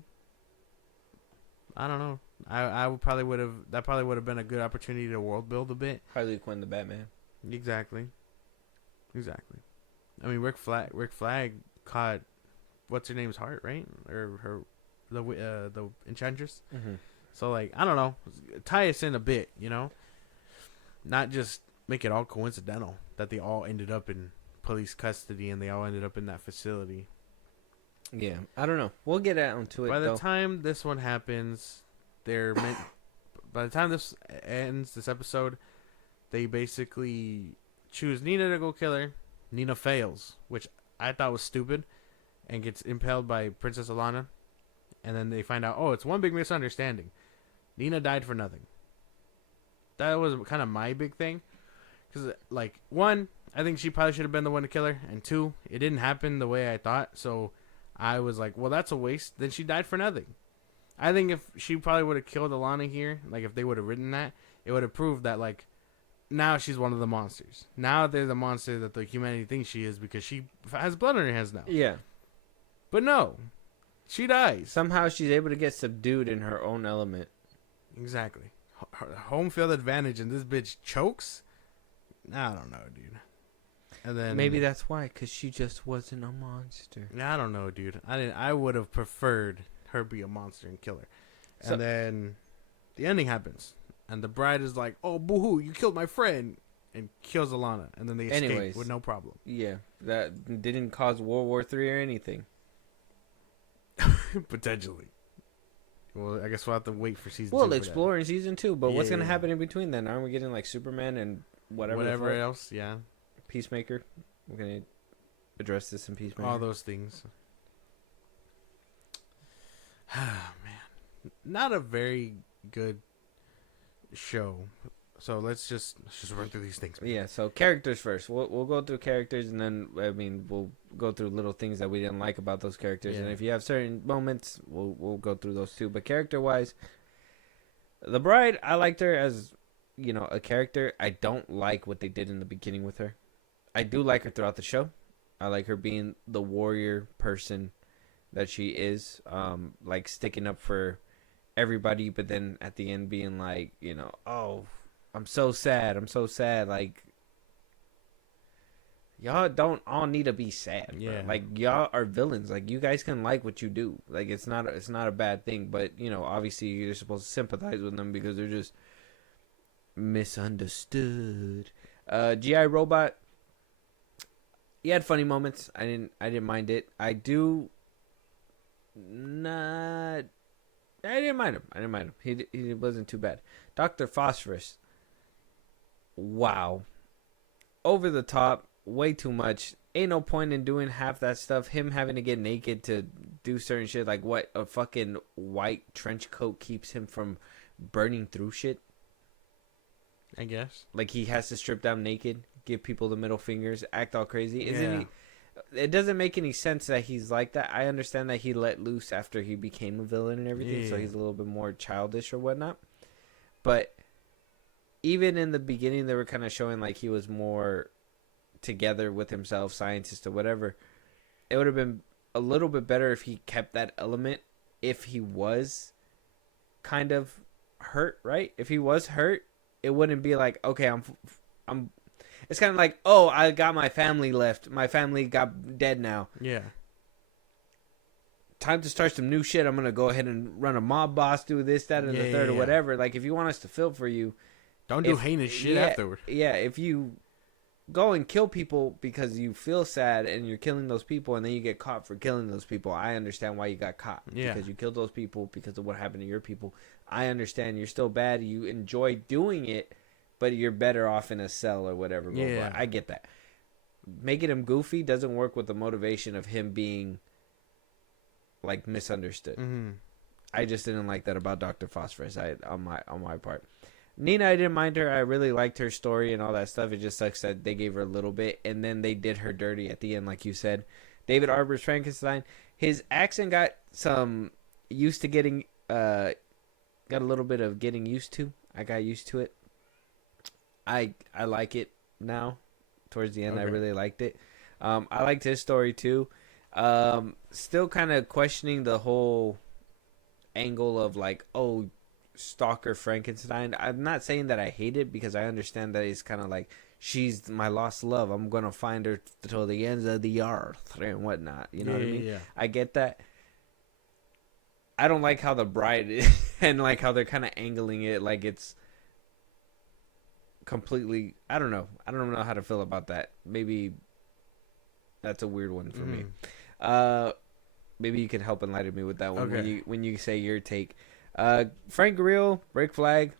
I don't know. I would probably would have. That probably would have been a good opportunity to world build a bit. Harley Quinn, the Batman. Exactly. I mean, Rick Flag caught what's her name's heart, right? Or her the Enchantress. Mm-hmm. So like, I don't know, tie us in a bit, you know, not just make it all coincidental that they all ended up in police custody and they all ended up in that facility. Yeah, I don't know. We'll get onto it. By the time this one happens, by the time this ends, this episode, they basically choose Nina to go kill her. Nina fails, which I thought was stupid, and gets impaled by Princess Alana. And then they find out, oh, it's one big misunderstanding. Nina died for nothing. That was kind of my big thing. Because, like, one, I think she probably should have been the one to kill her. And two, it didn't happen the way I thought. So I was like, well, that's a waste. Then she died for nothing. I think if she probably would have killed Alana here, like if they would have written that, it would have proved that, like, now she's one of the monsters. Now they're the monster that the humanity thinks she is because she has blood on her hands now. Yeah. But no. She dies. Somehow she's able to get subdued in her own element. Exactly. Home field advantage and this bitch chokes? I don't know, dude. And then maybe that's why, because she just wasn't a monster. I don't know, dude. I would have preferred her be a monster and kill her. So, and then the ending happens. And the bride is like, oh, boo-hoo, you killed my friend. And kills Alana. And then they escape with no problem. Yeah. That didn't cause World War III or anything. Potentially. Well, I guess we'll have to wait for season 2. We'll explore in season 2, but what's Yeah. going to happen in between then? Aren't we getting like Superman and whatever else, yeah. Peacemaker? We're going to address this in Peacemaker. All those things. Man. Not a very good show. So let's just run through these things. Man. Yeah, so characters first. We'll go through characters, and then we'll go through little things that we didn't like about those characters. Yeah. And if you have certain moments, we'll go through those too. But character wise, the bride, I liked her as, you know, a character. I don't like what they did in the beginning with her. I do like her throughout the show. I like her being the warrior person that she is, like sticking up for everybody, but then at the end being like, you know, oh, I'm so sad. Like, y'all don't all need to be sad. Bro. Yeah. Like, y'all are villains. Like, you guys can like what you do. Like, it's not a bad thing. But, you know, obviously you're supposed to sympathize with them because they're just misunderstood. G.I. Robot, he had funny moments. I didn't mind it. I didn't mind him. He wasn't too bad. Dr. Phosphorus. Wow. Over the top. Way too much. Ain't no point in doing half that stuff. Him having to get naked to do certain shit. Like what? A fucking white trench coat keeps him from burning through shit. I guess. Like he has to strip down naked. Give people the middle fingers. Act all crazy. Isn't Yeah. he? It doesn't make any sense that he's like that. I understand that he let loose after he became a villain and everything, so Yeah. he's a little bit more childish or whatnot. But even in the beginning, they were kind of showing like he was more together with himself, scientist or whatever. It would have been a little bit better if he kept that element. If he was kind of hurt, right? If he was hurt, it wouldn't be like, okay, I'm. It's kind of like, oh, I got my family left. My family got dead now. Yeah. Time to start some new shit. I'm going to go ahead and run a mob boss, do this, that, and the third or whatever. Like, if you want us to feel for you. Don't do heinous shit afterward. Yeah, if you go and kill people because you feel sad and you're killing those people and then you get caught for killing those people, I understand why you got caught. Yeah. Because you killed those people because of what happened to your people. I understand you're still bad. You enjoy doing it, but you're better off in a cell or whatever. Yeah. I get that. Making him goofy doesn't work with the motivation of him being like misunderstood. Mm-hmm. I just didn't like that about Dr. Phosphorus on my part. Nina, I didn't mind her. I really liked her story and all that stuff. It just sucks that they gave her a little bit and then they did her dirty at the end, like you said. David Arbor's Frankenstein, his accent got some used to getting, got a little bit of getting used to. I got used to it. I like it now. Towards the end, I really liked it. I liked his story too. Still kind of questioning the whole angle of like, oh, stalker Frankenstein. I'm not saying that I hate it because I understand that it's kind of like she's my lost love. I'm gonna find her till the ends of the earth and whatnot. You know what I mean? Yeah. I get that. I don't like how the bride is and like how they're kind of angling it like it's completely. I don't know how to feel about that. Maybe that's a weird one for me. Maybe you can help enlighten me with that one when you say your take. Frank Grillo, break flag.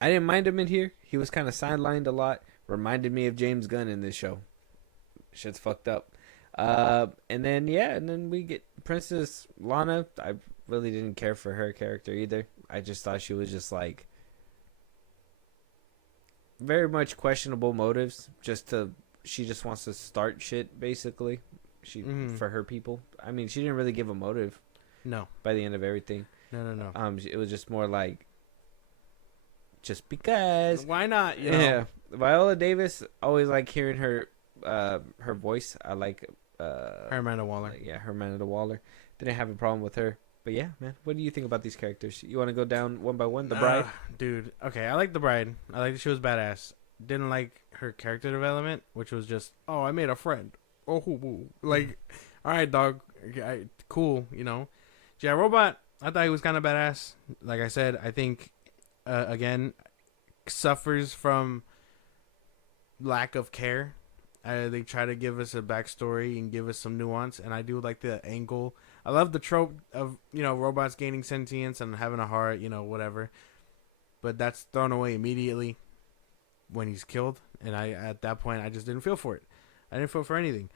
I didn't mind him in here. He was kind of sidelined a lot. Reminded me of James Gunn in this show. Shit's fucked up. And then we get Princess Lana. I really didn't care for her character either. I just thought she was just like very much questionable motives. She just wants to start shit basically. For her people. I mean, she didn't really give a motive. No. By the end of everything. No. It was just more like just because. Why not? You know? Yeah. Viola Davis, always like hearing her her voice. I like Amanda Waller. Her Amanda Waller. Didn't have a problem with her. But yeah, man, what do you think about these characters? You want to go down one by one? The Bride? Dude, okay, I like The Bride. I like that she was badass. Didn't like her character development, which was just, oh, I made a friend. Oh, like, all right, dog, cool, you know. Yeah, Robot, I thought he was kind of badass. Like I said, I think, again, suffers from lack of care. They try to give us a backstory and give us some nuance, and I do like the angle. I love the trope of, you know, robots gaining sentience and having a heart, you know, whatever. But that's thrown away immediately when he's killed, and at that point, I just didn't feel for it. I didn't feel for anything.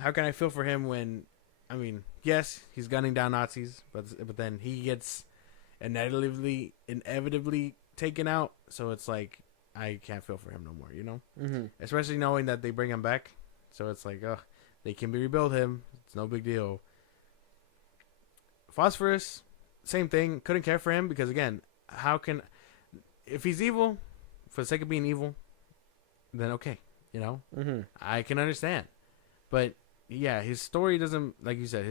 How can I feel for him when, I mean, yes, he's gunning down Nazis, but then he gets inevitably taken out, so it's like, I can't feel for him no more, you know? Mm-hmm. Especially knowing that they bring him back, so it's like, they can rebuild him. It's no big deal. Phosphorus, same thing. Couldn't care for him because, again, if he's evil, for the sake of being evil, then okay, you know? Mm-hmm. I can understand. But, yeah, his story doesn't, like you said,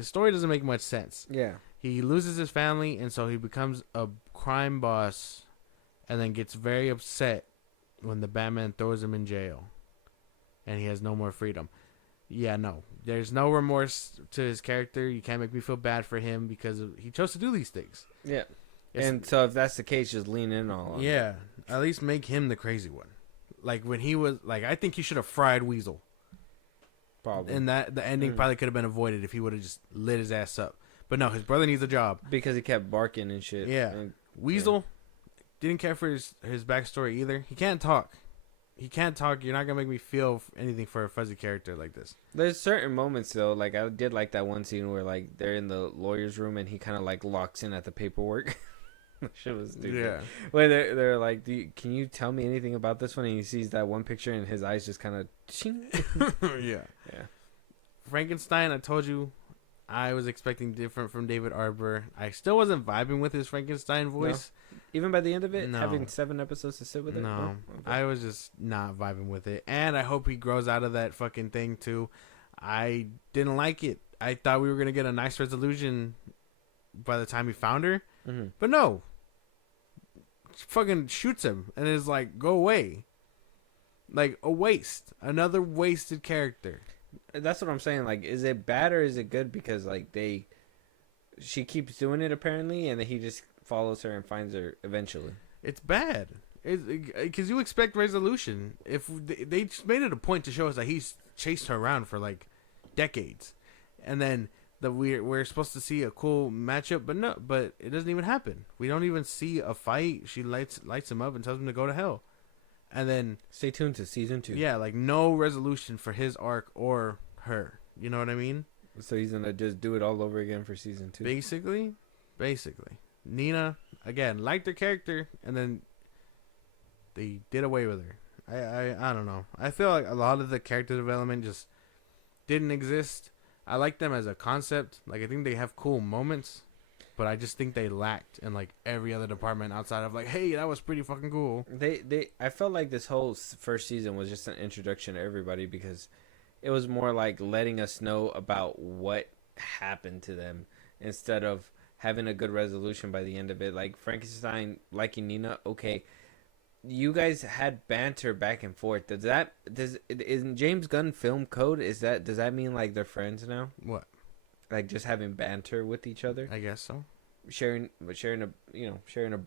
make much sense. Yeah. He loses his family, and so he becomes a crime boss and then gets very upset when the Batman throws him in jail and he has no more freedom. Yeah, no. There's no remorse to his character. You can't make me feel bad for him because he chose to do these things. Yeah. And so if that's the case, just lean in all on it. Yeah. At least make him the crazy one. Like when he was, like, I think he should have fried Weasel. Probably. And the ending probably could have been avoided if he would have just lit his ass up. But no, his brother needs a job. Because he kept barking and shit. Yeah. And, Weasel didn't care for his backstory either. He can't talk. You're not gonna make me feel anything for a fuzzy character like this. There's certain moments though, like I did like that one scene where like they're in the lawyer's room and he kind of like locks in at the paperwork. Shit was stupid. Yeah. When they're like, can you tell me anything about this one? And he sees that one picture and his eyes just kind of. Yeah. Yeah. Frankenstein, I told you, I was expecting different from David Arbor. I still wasn't vibing with his Frankenstein voice. No. Even by the end of it, No. having 7 episodes to sit with it. No, Oh, okay. I was just not vibing with it. And I hope he grows out of that fucking thing too. I didn't like it. I thought we were going to get a nice resolution by the time he found her. Mm-hmm. But no. Fucking shoots him and is like, go away. Like a waste. Another wasted character. That's what I'm saying. Like, is it bad or is it good? Because like she keeps doing it apparently, and then he just follows her and finds her eventually. It's bad. Because you expect resolution. If they just made it a point to show us that he's chased her around for like decades, and then we're supposed to see a cool matchup, but it doesn't even happen. We don't even see a fight. She lights him up and tells him to go to hell, and then Stay tuned to season 2. yeah, like no resolution for his arc or her. You know what I mean? So he's gonna just do it all over again for season 2. Basically. Nina, again, liked her character, and then they did away with her. I don't know. I feel like a lot of the character development just didn't exist. I like them as a concept. Like, I think they have cool moments, but I just think they lacked in like every other department outside of like, hey, that was pretty fucking cool. I felt like this whole first season was just an introduction to everybody because it was more like letting us know about what happened to them instead of having a good resolution by the end of it. Like Frankenstein liking Nina, okay. You guys had banter back and forth. In James Gunn film code, does that mean like they're friends now? What? Like just having banter with each other? I guess so. Sharing a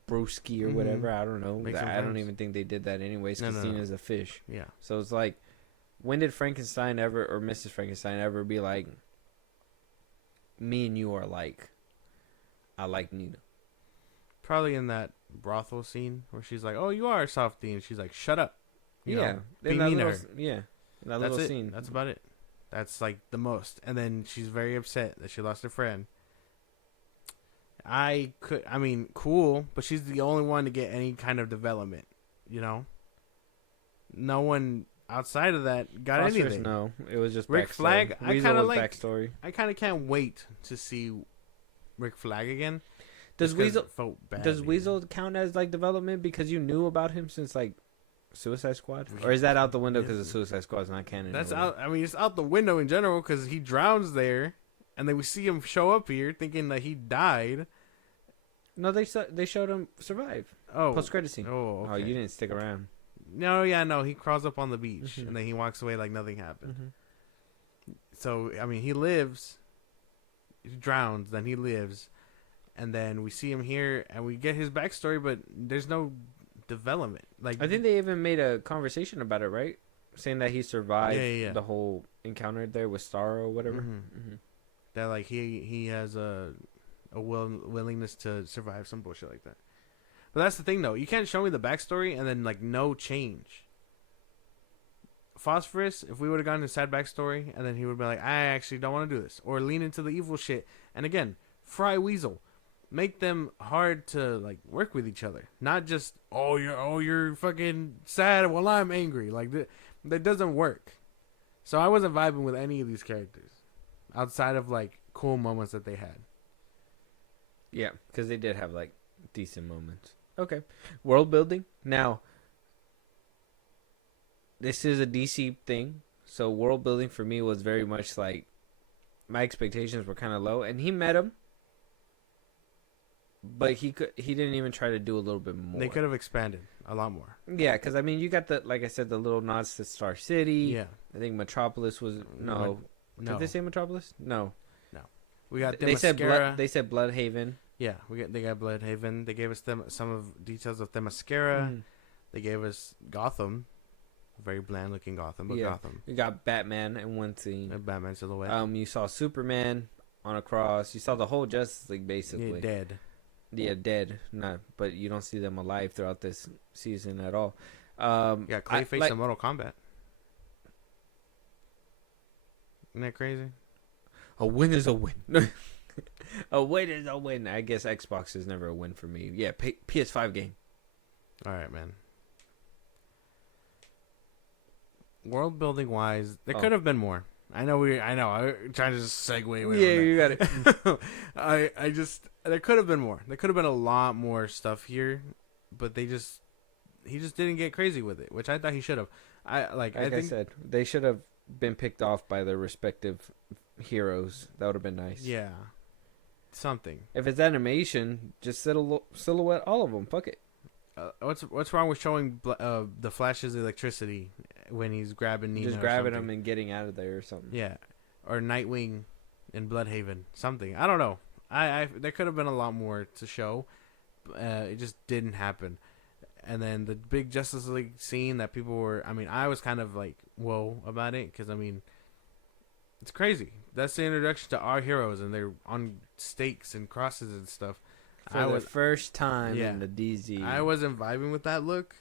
brewski or whatever. I don't know. I don't even think they did that anyways because Nina's a fish. Yeah. So it's like, when did Frankenstein ever or Mrs. Frankenstein ever be like, me and you are like, I like Nina? Probably in that brothel scene where she's like, "Oh, you are a softie," and she's like, "Shut up." You know, be mean to her. Yeah, that That's little it. scene. That's about it. That's like the most. And then she's very upset that she lost her friend. Cool, but she's the only one to get any kind of development. You know, no one outside of that got Phosphorus, anything. No, it was just Rick backstory. Flag. I Weasel kind of was like. backstory. I kind of can't wait to see Rick Flag again. Does Weasel Does Weasel count as like development because you knew about him since like Suicide Squad, or is that out the window because the Suicide Squad's not canon? That's out. I mean, it's out the window in general because he drowns there, and then we see him show up here thinking that he died. No, they showed him survive. Oh, Post credit scene. Oh, okay. Oh, you didn't stick around. No, he crawls up on the beach and then he walks away like nothing happened. So I mean, he lives. He drowns, then he lives. And then we see him here, and we get his backstory, but there's no development. Like I think they even made a conversation about it, right? Saying that he survived the whole encounter there with Starro or whatever. That like he has a willingness to survive, some bullshit like that. But that's the thing, though. You can't show me the backstory and then like no change. Phosphorus, if we would have gotten his sad backstory, and then he would be like, I actually don't want to do this, or lean into the evil shit. And again, Fry Weasel. Make them hard to like work with each other, not just you're fucking sad while I'm angry. Like that doesn't work. So I wasn't vibing with any of these characters outside of like cool moments that they had. Yeah, because they did have like decent moments. Okay, world building. Now, this is a DC thing, so world building for me was very much like my expectations were kind of low, and he met him. But he didn't even try to do a little bit more. They could have expanded a lot more. Yeah, because I mean, you got like I said, the little nods to Star City. Yeah, I think Metropolis was no. Did they say Metropolis? No. We got they said Bloodhaven. Yeah, they got Bloodhaven. They gave us some of details of Themyscira. They gave us Gotham, very bland looking Gotham, but Gotham. You got Batman in one scene. A Batman silhouette. You saw Superman on a cross. You saw the whole Justice League basically. Yeah, dead. Yeah, dead. But you don't see them alive throughout this season at all. Yeah, Clayface in Mortal Kombat. Isn't that crazy? A win is a win. A win is a win. I guess Xbox is never a win for me. Yeah, PS5 game. All right, man. World building wise, there could have been more. I know. I'm trying to just segue away. Yeah, you got it. There could have been more. There could have been a lot more stuff here, but he just didn't get crazy with it, which I thought he should have. I said, they should have been picked off by their respective heroes. That would have been nice. Yeah, something. If it's animation, just silhouette all of them. Fuck it. What's wrong with showing the Flash's electricity when he's grabbing Nina? Just grabbing him and getting out of there or something. Yeah, or Nightwing in Bloodhaven. Something. I don't know. There could have been a lot more to show. It just didn't happen. And then the big Justice League scene that people were... I mean, I was kind of like, whoa about it. Because, I mean, it's crazy. That's the introduction to our heroes. And they're on stakes and crosses and stuff. For the first time in the DZ. I wasn't vibing with that look.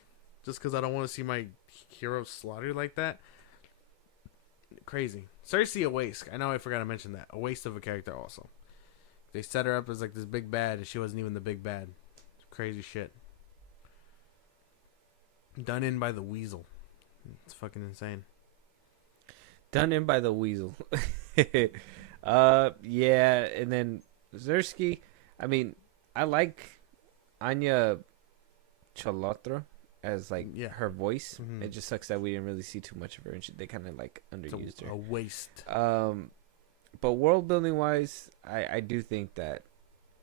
Just because I don't want to see my heroes slaughtered like that. Crazy. Cersei a waste. I know I forgot to mention that. A waste of a character also. they set her up as like this big bad, and she wasn't even the big bad. It's crazy shit. Done in by the weasel. It's fucking insane. Done in by the weasel. Yeah, and then Zersky. I mean, I like Anya Chalotra as like her voice. Mhm. It just sucks that we didn't really see too much of her, and they kind of like underused It's her. a waste. But world building wise, I do think that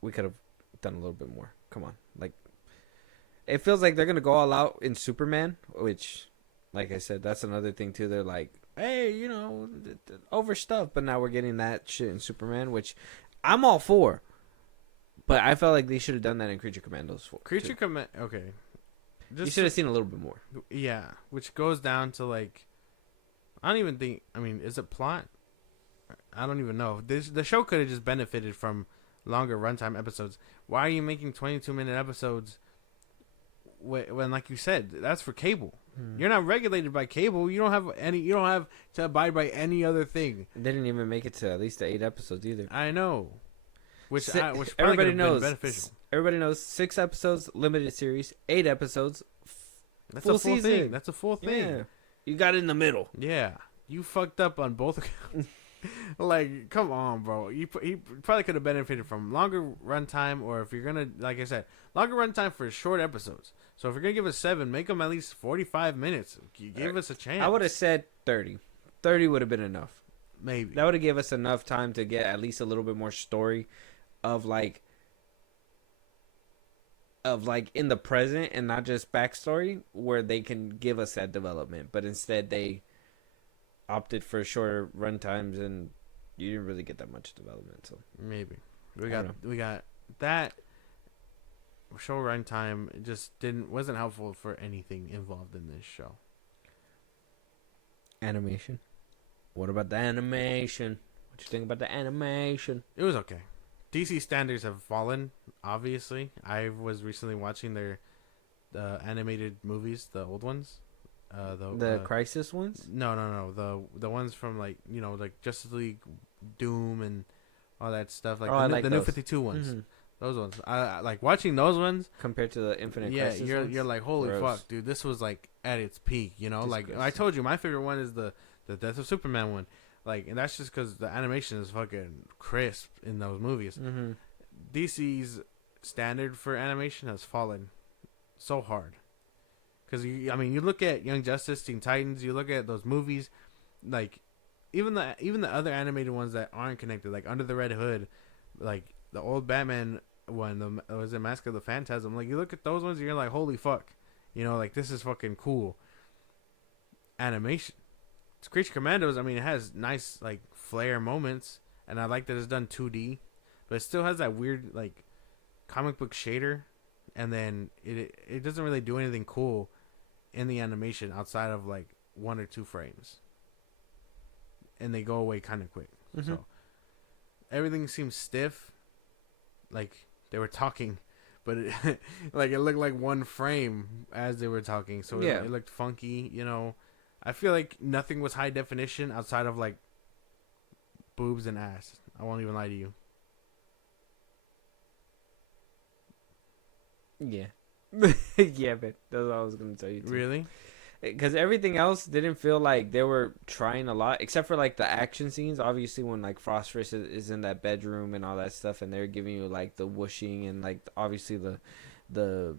we could have done a little bit more. Come on, like it feels like they're gonna go all out in Superman, which, like I said, that's another thing too. They're like, hey, you know, overstuffed, but now we're getting that shit in Superman, which I'm all for. But I felt like they should have done that in Creature Commandos. Creature Command. Okay. You should have seen a little bit more. Yeah, which goes down to like, I don't even think. I mean, is it plot? I don't even know. The show could have just benefited from longer runtime episodes. Why are you making 22-minute episodes when, like you said, that's for cable? You're not regulated by cable. You don't have any. You don't have to abide by any other thing. They didn't even make it to at least the 8 episodes either. I know. Which everybody knows. Beneficial. Everybody knows 6 episodes, limited series, 8 episodes, That's full a full season. thing. That's a full thing. Yeah. You got it in the middle. Yeah, you fucked up on both accounts. Like, come on, bro. He probably could have benefited from longer runtime, or if you're gonna, like I said, longer runtime for short episodes. So if you're gonna give us 7, make them at least 45 minutes. Give us a chance. I would have said 30. 30 would have been enough. Maybe That would have given us enough time to get at least a little bit more story of like in the present and not just backstory where they can give us that development. But instead they opted for shorter run times and you didn't really get that much development. So maybe we got that show runtime just wasn't helpful for anything involved in this show. Animation. What about the animation? What you think about the animation? It was okay. DC standards have fallen, obviously. I was recently watching their animated movies, the old ones. The Crisis ones? No. The ones from like Justice League, Doom, and all that stuff. Like the New 52 ones. Mm-hmm. Those ones. I like watching those ones compared to the Infinite Crisis. Crisis. Yeah, ones? you're like, holy Gross. fuck, dude! This was like at its peak. Like I told you, my favorite one is the Death of Superman one. Like, and that's just because the animation is fucking crisp in those movies. Mm-hmm. DC's standard for animation has fallen so hard. Because you look at Young Justice, Teen Titans, you look at those movies, like even the other animated ones that aren't connected, like Under the Red Hood, like the old Batman one, was it Mask of the Phantasm? Like you look at those ones, and you're like, holy fuck, like this is fucking cool. Animation. It's Creature Commandos. I mean, it has nice like flair moments, and I like that it's done 2D, but it still has that weird like comic book shader, and then it doesn't really do anything cool in the animation outside of like 1 or 2 frames, and they go away kind of quick. Mm-hmm. So everything seems stiff, like they were talking, but it looked like 1 frame as they were talking, so it looked funky. I feel like nothing was high definition outside of like boobs and ass. I won't even lie to you. Yeah. Yeah, but that's what I was going to tell you too. Really? Because everything else didn't feel like they were trying a lot, except for like the action scenes. Obviously, when like Phosphorus is in that bedroom and all that stuff, and they're giving you like the whooshing and like obviously the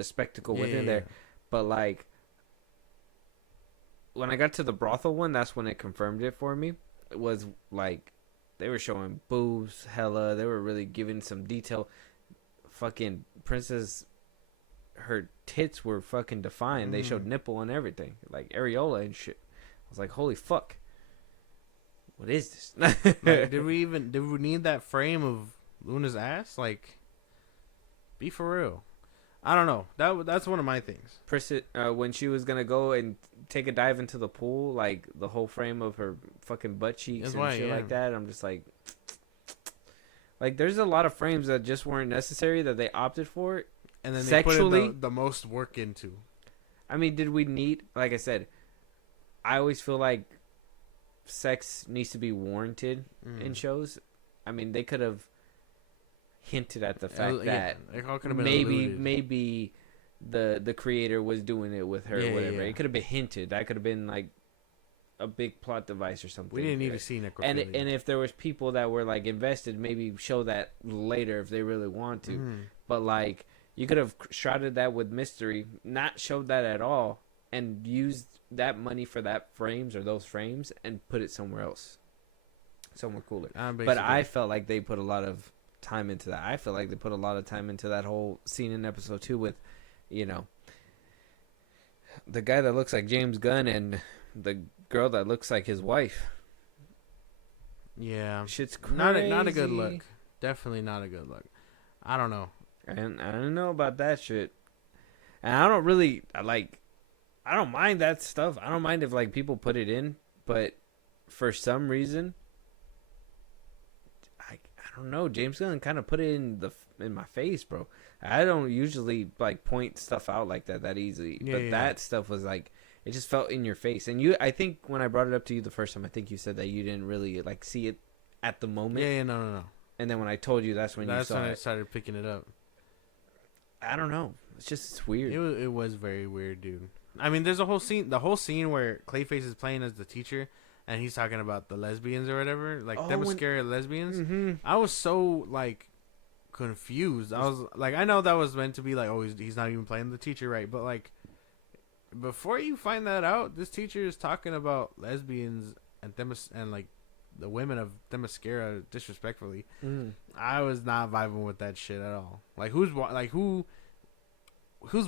spectacle within there. But like when I got to the brothel one, that's when it confirmed it for me. It was like they were showing boobs, hella. They were really giving some detail. Fucking Princess, her tits were fucking defined. They showed nipple and everything, like areola and shit. I was like, holy fuck, what is this? Like, did we need that frame of Luna's ass? Like, be for real. I don't know. That's one of my things. When she was gonna go and take a dive into the pool, like the whole frame of her fucking butt cheeks and shit like that. I'm just like there's a lot of frames that just weren't necessary that they opted for. And then sexually, they put the most work into. I mean, did we need? Like I said, I always feel like sex needs to be warranted in shows. I mean, they could have hinted at the fact Yeah, that it all could've been maybe alluded. maybe the creator was doing it with her Yeah, or whatever. yeah. It could have been hinted. That could have been like a big plot device or something. We didn't need to see necrophilia. And if there was people that were like invested, maybe show that later if they really want to. Mhm. But like you could have shrouded that with mystery, not showed that at all, and used that money for that frames or those frames and put it somewhere else, somewhere cooler. But I felt like they put a lot of time into that. I feel like they put a lot of time into that whole scene in episode 2 with, you know, the guy that looks like James Gunn and the girl that looks like his wife. Yeah, Shit's crazy. not a good look. Definitely not a good look. I don't know. And I don't know about that shit. And I don't really I don't mind that stuff. I don't mind if like people put it in, but for some reason I don't know, James Gunn kind of put it in my face, bro. I don't usually like point stuff out like that easily, but that stuff was like it just felt in your face. And I think when I brought it up to you the first time, I think you said that you didn't really like see it at the moment. Yeah, no. And then when I told you, that's when you saw it. I started picking it up. I don't know. It's weird. It was very weird, dude. I mean, there's a whole scene. The whole scene where Clayface is playing as the teacher, and he's talking about the lesbians or whatever, like Themyscira lesbians. Mm-hmm. I was so like confused. I was like, I know that was meant to be like, oh, he's not even playing the teacher, right? But like, before you find that out, this teacher is talking about lesbians and like the women of Themyscira disrespectfully. I was not vibing with that shit at all. Like, who's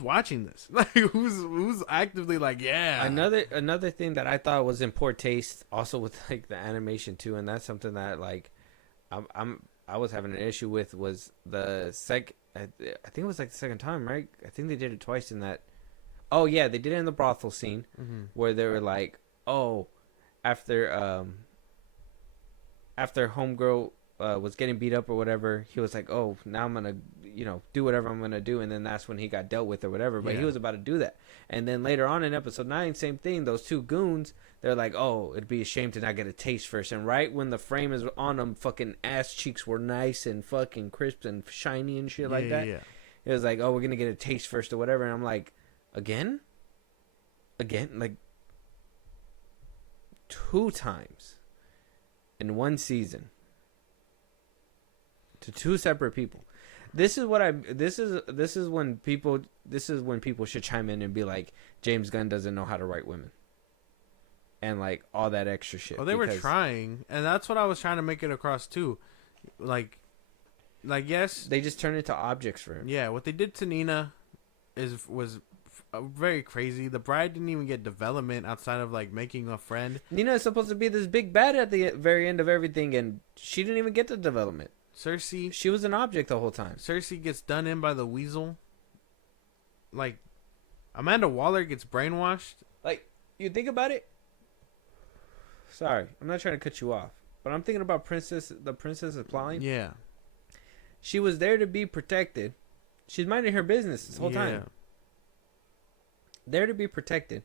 watching this? Like, who's actively like, yeah. Another thing that I thought was in poor taste, also with like the animation too, and that's something that like I was having an issue with, was the I think it was like the second time, right? I think they did it twice in that. Oh yeah, they did it in the brothel scene where they were like, oh, after homegirl was getting beat up or whatever, he was like, oh, now I'm gonna do whatever I'm gonna do, and then that's when he got dealt with or whatever. But he was about to do that, and then later on in episode 9, same thing. Those two goons, they're like, oh, it'd be a shame to not get a taste first. And right when the frame is on them, fucking ass cheeks were nice and fucking crisp and shiny and shit like that. It was like, oh, we're gonna get a taste first or whatever. And I'm like, again, like 2 times in one season to 2 separate people. This is when people should chime in and be like, James Gunn doesn't know how to write women, and like all that extra shit. Well, they were trying, and that's what I was trying to make it across too. Like yes, they just turned into objects for him. Yeah, what they did to Nina was very crazy. The bride didn't even get development outside of like making a friend. Nina is supposed to be this big bad at the very end of everything, and she didn't even get the development. Cersei, she was an object the whole time. Cersei gets done in by the weasel. Like, Amanda Waller gets brainwashed. Like, you think about it. Sorry, I'm not trying to cut you off, but I'm thinking about the princess's plotline. Yeah, she was there to be protected. She's minding her business this whole time. There to be protected.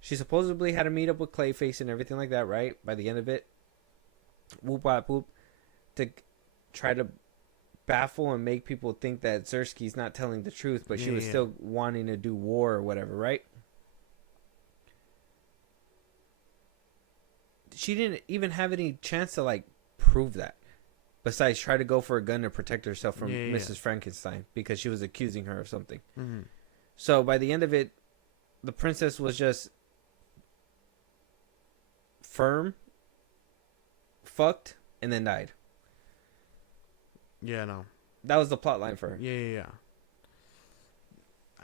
She supposedly had a meet up with Clayface and everything like that, right? By the end of it, whoop whoop whoop, to try to baffle and make people think that Cersei's not telling the truth, but she was still wanting to do war or whatever, right? She didn't even have any chance to like prove that, besides try to go for a gun to protect herself from Mrs. Frankenstein, because she was accusing her of something. So by the end of it, the princess was just firm, fucked, and then died. Yeah, no. That was the plot line for her. Yeah.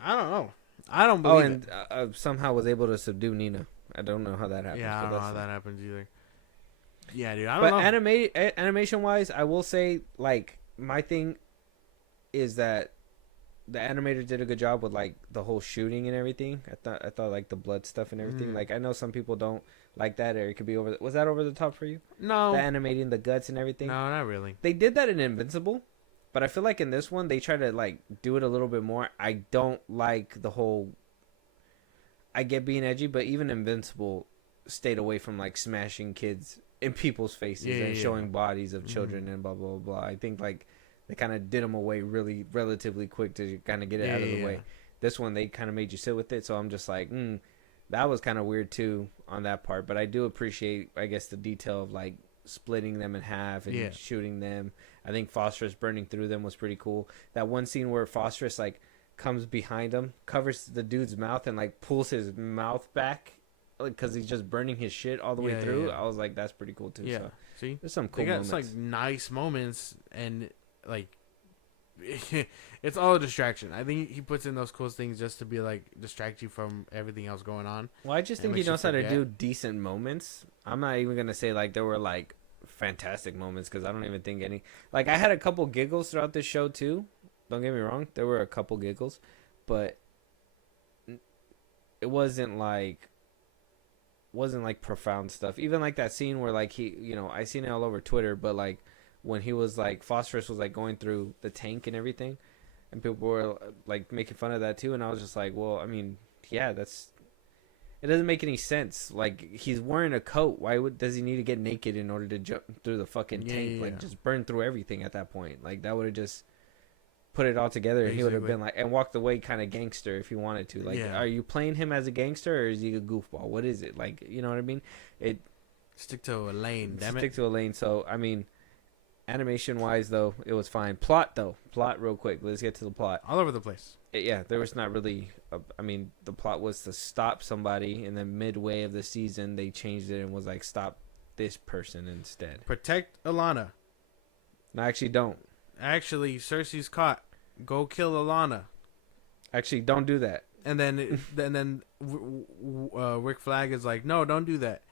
I don't know. I don't believe it. And somehow was able to subdue Nina. I don't know how that happened. Yeah, I don't know how that happens either. Yeah, dude, I don't know. But animation-wise, I will say, like, my thing is that the animator did a good job with, like, the whole shooting and everything. I thought like, the blood stuff and everything. Like, I know some people don't like that, or it could be over... Was that over the top for you? No. The animating the guts and everything? No, not really. They did that in Invincible, but I feel like in this one, they try to, like, do it a little bit more. I don't like the whole... I get being edgy, but even Invincible stayed away from, like, smashing kids in people's faces and showing bodies of children and blah, blah, blah. I think, like, they kind of did him away relatively quick to kind of get it out of the way. This one, they kind of made you sit with it. So I'm just like, that was kind of weird too on that part. But I do appreciate, I guess, the detail of like splitting them in half and shooting them. I think Phosphorus burning through them was pretty cool. That one scene where Phosphorus like comes behind him, covers the dude's mouth, and like pulls his mouth back because he's just burning his shit all the way through. I was like, that's pretty cool too. Yeah, So, see, there's some cool they got moments. like nice moments, and like it's all a distraction. I think he puts in those cool things just to be like distract you from everything else going on. Well, I just think he knows how to do decent moments. I'm not even gonna say like there were like fantastic moments because I don't even think any. Like I had a couple giggles throughout this show too. Don't get me wrong, there were a couple giggles, but it wasn't like profound stuff. Even like that scene where like he, I seen it all over Twitter, but like when he was like Phosphorus was like going through the tank and everything, and people were like making fun of that too, and I was just like, well, I mean, yeah, it doesn't make any sense. Like he's wearing a coat. Why does he need to get naked in order to jump through the fucking tank? Like just burn through everything at that point. Like that would have just put it all together, and he would have been like, and walked away kind of gangster if he wanted to. Like, are you playing him as a gangster or is he a goofball? What is it? Like, you know what I mean? Stick to a lane. Stick to a lane. So I mean, animation wise though, it was fine. Plot real quick. Let's get to the plot. All over the place. There was not really. The plot was to stop somebody, and then midway of the season they changed it and was like, stop this person instead. Protect Alana. No, actually don't. Actually, Cersei's caught. Go kill Alana. Actually, don't do that. And then Rick Flag is like, no, don't do that.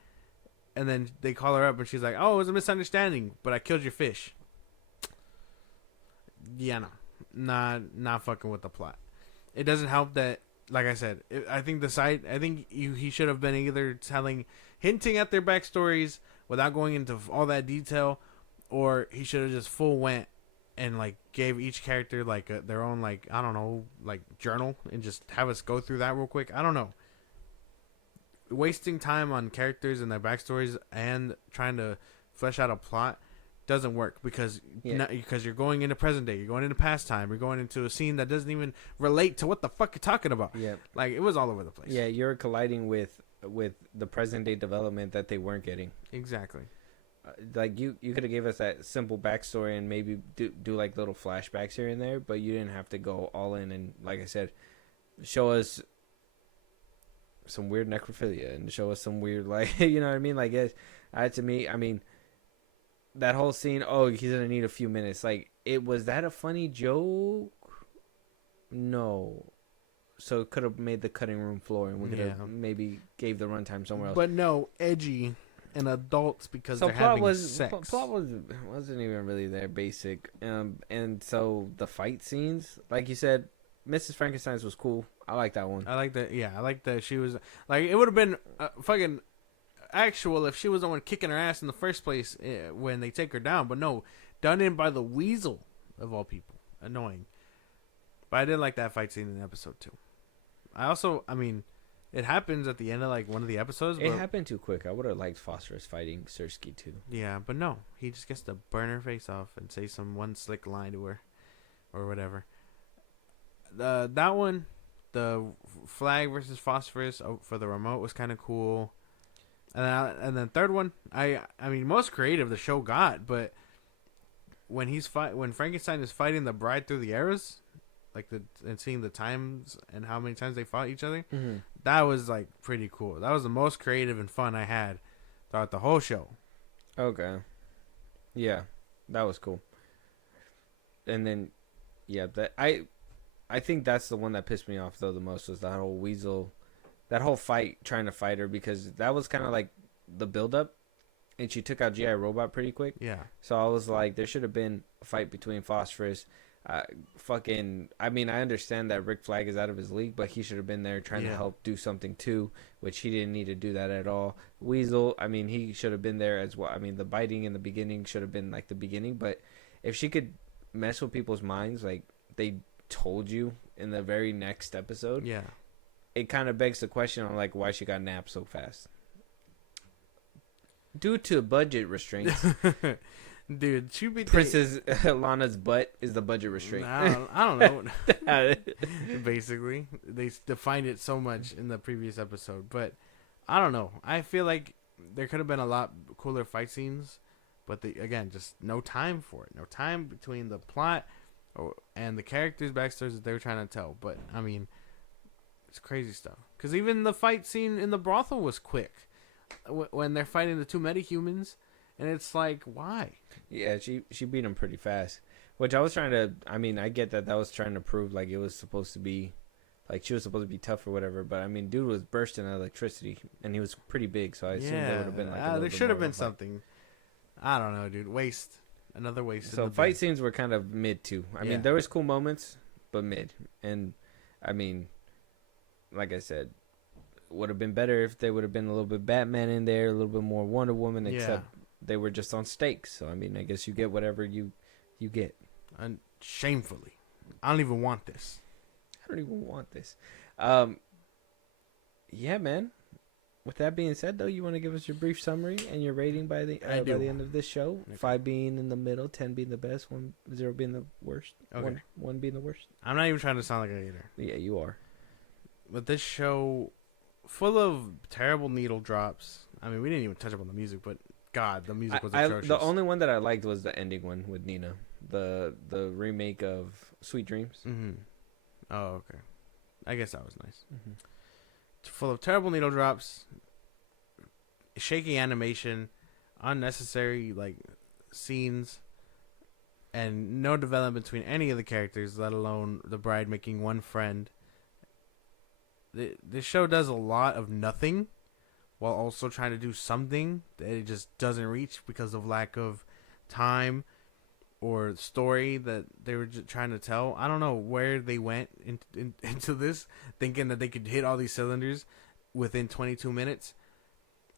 And then they call her up, and she's like, oh, it was a misunderstanding, but I killed your fish. Yeah, no, not fucking with the plot. It doesn't help that, like I said, I think he should have been either hinting at their backstories without going into all that detail, or he should have just full went and like gave each character like their own like, I don't know, like journal, and just have us go through that real quick. I don't know. Wasting time on characters and their backstories and trying to flesh out a plot doesn't work because you're going into present day, you're going into past time, you're going into a scene that doesn't even relate to what the fuck you're talking about. Yeah, like it was all over the place. Yeah, you're colliding with the present day development that they weren't getting. Exactly. Like you could have gave us that simple backstory and maybe do like little flashbacks here and there, but you didn't have to go all in and, like I said, show us some weird necrophilia and show us some weird, like, you know what I mean? Like, to me, I mean, that whole scene, oh, he's gonna need a few minutes. Like, was that a funny joke? No. So it could have made the cutting room floor, and we could have maybe gave the runtime somewhere else. But no, edgy and adults because they're having sex. Plot wasn't even really there, basic. And so the fight scenes, like you said, Mrs. Frankenstein's was cool. I like that one. I like that. Yeah, I like that she was like, it would have been fucking actual if she was the one kicking her ass in the first place when they take her down. But no, done in by the weasel of all people. Annoying. But I did like that fight scene in episode 2. I mean, it happens at the end of like one of the episodes. It happened too quick. I would have liked Phosphorus fighting Cersei too. Yeah, but no, he just gets to burn her face off and say one slick line to her, or whatever. That one, the Flag versus Phosphorus for the remote was kind of cool. And then third one, I mean, most creative the show got, but when Frankenstein is fighting the bride through the arrows, and seeing the times and how many times they fought each other, that was like pretty cool. That was the most creative and fun I had throughout the whole show. Okay, yeah, that was cool. And then, yeah, I think that's the one that pissed me off though the most, was that whole weasel, that whole fight trying to fight her, because that was kind of like the build up, and she took out G.I. Robot pretty quick. Yeah. So I was like, there should have been a fight between Phosphorus. I mean, I understand that Rick Flag is out of his league, but he should have been there trying to help do something too, which he didn't need to do that at all. Weasel, I mean, he should have been there as well. I mean, the biting in the beginning should have been like the beginning, but if she could mess with people's minds, like they told you in the very next episode, it kind of begs the question on like why she got napped so fast. Due to budget restraints. Dude, she be Princess Lana's butt is the budget restraint. I don't know. Basically, they defined it so much in the previous episode, but I don't know. I feel like there could have been a lot cooler fight scenes, but again, just no time for it. No time between the plot and the characters' backstories that they were trying to tell. But I mean, it's crazy stuff. Because even the fight scene in the brothel was quick when they're fighting the two metahumans, and it's like, why? Yeah, she beat him pretty fast. Which I was trying to. I mean, I get that was trying to prove like it was supposed to be, like she was supposed to be tough or whatever. But I mean, dude was bursting electricity, and he was pretty big, so I assume there would have been like. There should have been something. I don't know, dude. Another waste. So fight scenes were kind of mid too. I mean, there was cool moments, but mid. And I mean, like I said, would have been better if there would have been a little bit Batman in there, a little bit more Wonder Woman. Except they were just on stakes. So I mean, I guess you get whatever you get. And shamefully, I don't even want this. I don't even want this. Yeah, man. With that being said, though, you want to give us your brief summary and your rating by the end of this show? 5 being in the middle, 10 being the best, 0 being the worst. Okay. 1 being the worst. I'm not even trying to sound like a hater. Yeah, you are. But this show, full of terrible needle drops. I mean, we didn't even touch up on the music, but God, the music was atrocious. The only one that I liked was the ending one with Nina, the remake of Sweet Dreams. Mm-hmm. Oh, okay. I guess that was nice. Mm-hmm. It's full of terrible needle drops, shaky animation, unnecessary like scenes, and no development between any of the characters, let alone the bride making one friend. This show does a lot of nothing while also trying to do something that it just doesn't reach because of lack of time or story that they were just trying to tell. I don't know where they went into this, thinking that they could hit all these cylinders within 22 minutes.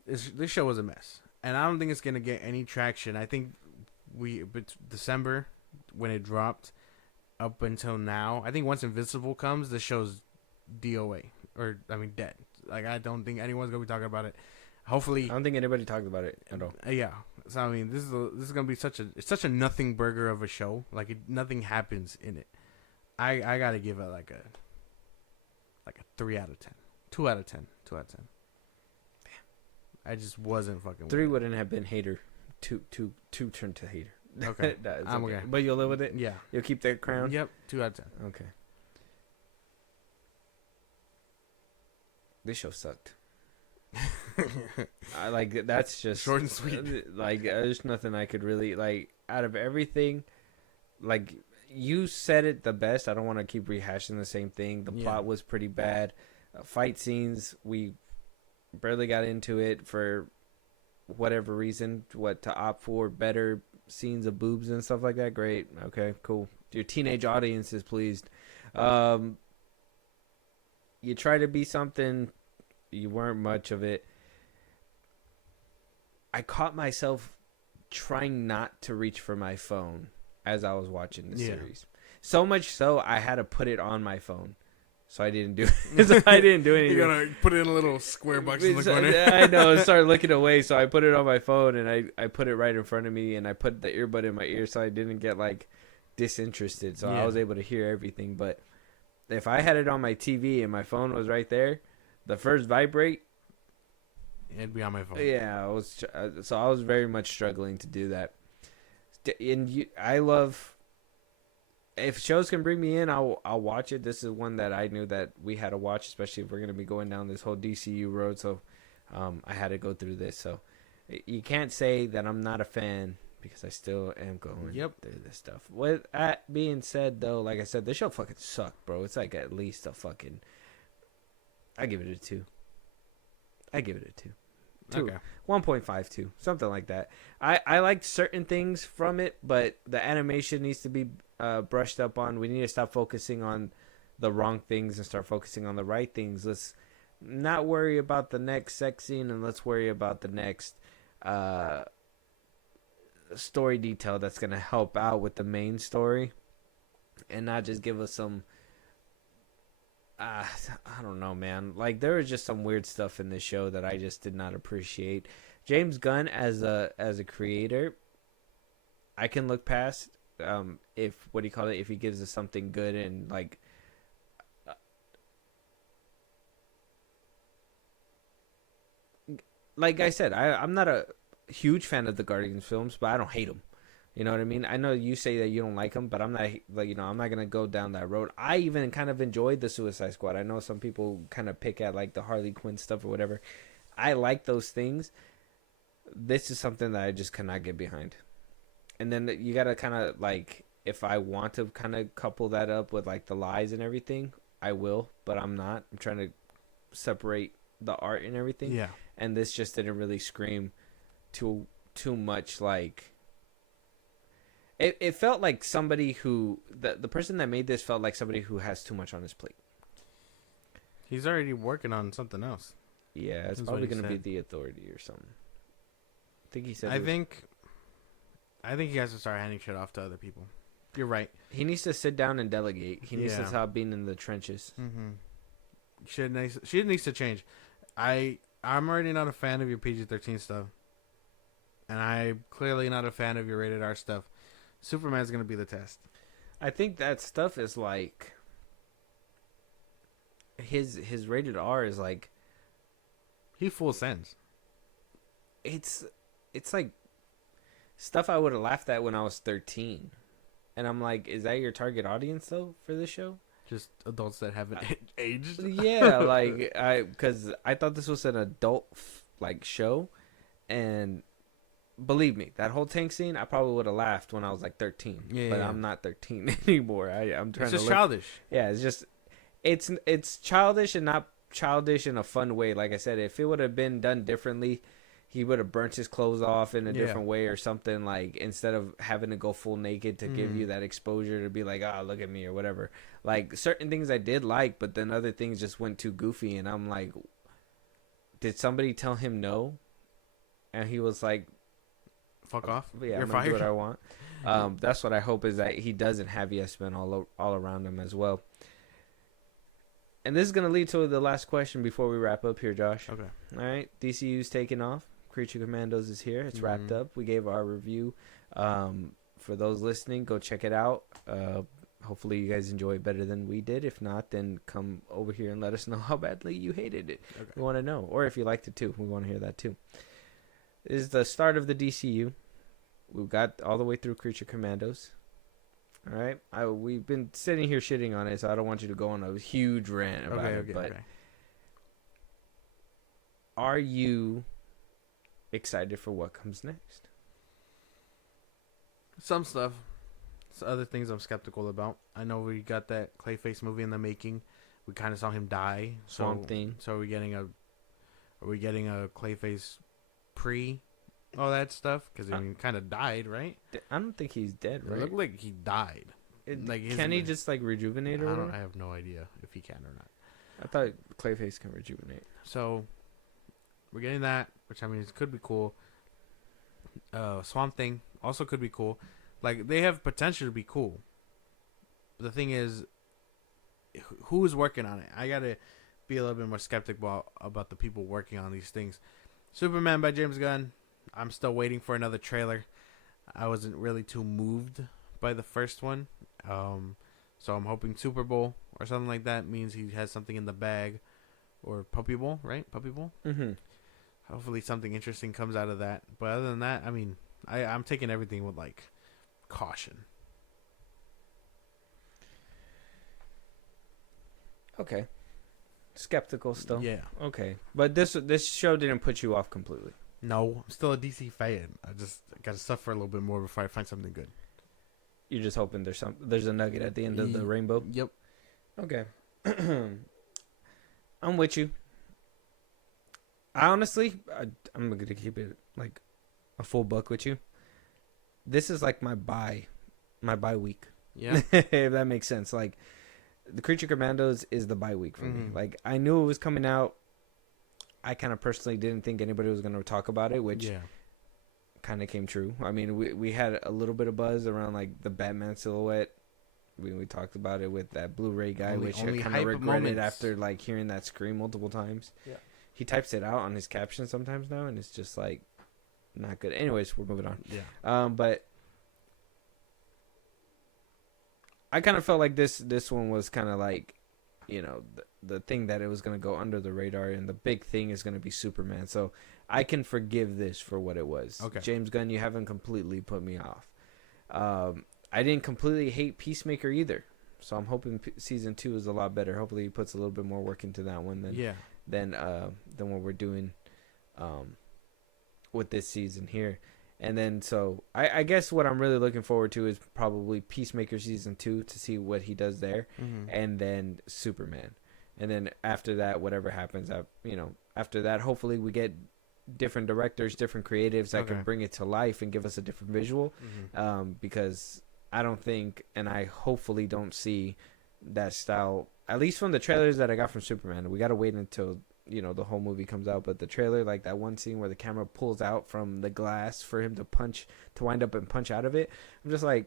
This show was a mess, and I don't think it's gonna get any traction. I think December when it dropped up until now, I think once Invincible comes, the show's DOA dead. Like I don't think anyone's gonna be talking about it. Hopefully, I don't think anybody talked about it at all. Yeah. So I mean, this is gonna be such a nothing burger of a show. Like nothing happens in it. I gotta give it like a 3 out of 10, 2 out of 10, 2 out of 10. Damn. I just wasn't fucking. 3 wouldn't have been hater. 2 turned to hater. Okay, I'm okay. okay. But you'll live with it. Yeah, you'll keep that crown. Yep, 2 out of 10. Okay. This show sucked. I like that's just short and sweet. Like there's nothing I could really like out of everything. Like you said it the best. I don't want to keep rehashing the same thing. The plot was pretty bad. Fight scenes, we barely got into it for whatever reason. What to opt for better scenes of boobs and stuff like that. Great. Okay, cool. Your teenage audience is pleased. You try to be something, you weren't much of it. I caught myself trying not to reach for my phone as I was watching the series. So much so, I had to put it on my phone. So I didn't do it. So I didn't do anything. You're going to put it in a little square box in the corner. I know. I started looking away. So I put it on my phone and I put it right in front of me. And I put the earbud in my ear so I didn't get like disinterested. So I was able to hear everything. But if I had it on my TV and my phone was right there, the first vibrate, it'd be on my phone. Yeah, I was very much struggling to do that. And I love if shows can bring me in, I'll watch it. This is one that I knew that we had to watch, especially if we're gonna be going down this whole DCU road. So I had to go through this. So you can't say that I'm not a fan. Because I still am going through this stuff. With that being said, though, like I said, this show fucking sucked, bro. It's like at least a fucking... I give it a 2. I give it a 2. Okay. 1.52. Something like that. I liked certain things from it, but the animation needs to be brushed up on. We need to stop focusing on the wrong things and start focusing on the right things. Let's not worry about the next sex scene, and let's worry about the next... story detail that's going to help out with the main story and not just give us some I don't know, man. Like there was just some weird stuff in this show that I just did not appreciate. James Gunn as a creator, I can look past if what do you call it, if he gives us something good and like I said, I'm not a huge fan of the Guardians films, but I don't hate them. You know what I mean? I know you say that you don't like them, but I'm not I'm not gonna go down that road. I even kind of enjoyed the Suicide Squad. I know some people kind of pick at like the Harley Quinn stuff or whatever. I like those things. This is something that I just cannot get behind. And then you gotta kind of like, if I want to kind of couple that up with like the lies and everything, I will, but I'm not. I'm trying to separate the art and everything. Yeah. And this just didn't really scream too much like. It felt like somebody who the person that made this felt like somebody who has too much on his plate. He's already working on something else. Yeah, it's That's probably what he going to be said. The Authority or something. I think he said. I think he has to start handing shit off to other people. You're right. He needs to sit down and delegate. He needs to Yeah. stop being in the trenches. Mm-hmm. Shit needs to change. I'm already not a fan of your PG-13 stuff, and I'm clearly not a fan of your rated R stuff. Superman's gonna be the test. I think that stuff is like his rated R is like He full sends. it's like stuff I would have laughed at when I was 13. And I'm like, is that your target audience though for this show? Just adults that haven't aged. Yeah, like because I thought this was an adult like show, and believe me, that whole tank scene, I probably would have laughed when I was like 13. Yeah, but yeah. I'm not 13 anymore. I'm trying It's to just look. childish. Yeah, it's just it's childish and not childish in a fun way. Like I said, if it would have been done differently, he would have burnt his clothes off in a different way or something, like instead of having to go full naked to give you that exposure to be like, oh, look at me or whatever. Like certain things I did like, but then other things just went too goofy, and I'm like, did somebody tell him no? And he was like, Fuck off. yeah, You're I'm gonna do fired. what I want. That's what I hope, is that he doesn't have yes men all around him as well. And this is gonna lead to the last question before we wrap up here, Josh. Okay. All right, DCU's taking off. Creature Commandos is here. It's wrapped Mhm. up. We gave our review. For those listening, go check it out. Hopefully you guys enjoy it better than we did. If not, then come over here and let us know how badly you hated it. Okay. We want to know. Or if you liked it too. We want to hear that too. This is the start of the DCU. We've got all the way through Creature Commandos. All right. We've been sitting here shitting on it, so I don't want you to go on a huge rant about it. But are you excited for what comes next? Some stuff. Other things I'm skeptical about. I know we got that Clayface movie in the making. We kind of saw him die. Swamp Thing. So are we getting a Clayface pre all that stuff? Because I mean, kind of died, right? I don't think he's dead, It right? looked like he died. Like his- Can he just like rejuvenate or I whatever? have no idea if he can or not. I thought Clayface can rejuvenate. So we're getting that, which I mean, it could be cool. Swamp Thing also could be cool. Like, they have potential to be cool. But the thing is, who is working on it? I gotta be a little bit more skeptical about the people working on these things. Superman by James Gunn. I'm still waiting for another trailer. I wasn't really too moved by the first one. So I'm hoping Super Bowl or something like that means he has something in the bag. Or Puppy Bowl, right? Puppy Bowl? Mm-hmm. Hopefully something interesting comes out of that. But other than that, I mean, I'm taking everything with, like, caution. Okay. Skeptical still. Yeah. Okay. But this show didn't put you off completely. No, I'm still a DC fan. I just got to suffer a little bit more before I find something good. You're just hoping there's a nugget at the end of the rainbow. Yep. Okay. I'm with you. I honestly, I'm going to keep it like a full buck with you. This is like my bye week. Yeah. If that makes sense. Like, the Creature Commandos is the bye week for me. Like, I knew it was coming out. I kind of personally didn't think anybody was going to talk about it, which kind of came true. I mean, we had a little bit of buzz around like the Batman silhouette. We talked about it with that Blu-ray guy, which I kind of regretted after like hearing that scream multiple times. Yeah. He types it out on his caption sometimes now, and it's just like not good. Anyways, we're moving on. Yeah. But I kind of felt like this one was kind of like, you know, the thing that it was going to go under the radar, and the big thing is going to be Superman. So I can forgive this for what it was. Okay. James Gunn, you haven't completely put me off. I didn't completely hate Peacemaker either. So I'm hoping season 2 is a lot better. Hopefully he puts a little bit more work into that one than what we're doing with this season here. And then so I guess what I'm really looking forward to is probably Peacemaker season 2 to see what he does there, and then Superman. And then after that, whatever happens, after that, hopefully we get different directors, different creatives that can bring it to life and give us a different visual. Because I don't think, and I hopefully don't see that style, at least from the trailers that I got from Superman. We got to wait until, you know, the whole movie comes out. But the trailer, like that one scene where the camera pulls out from the glass for him to wind up and punch out of it. I'm just like,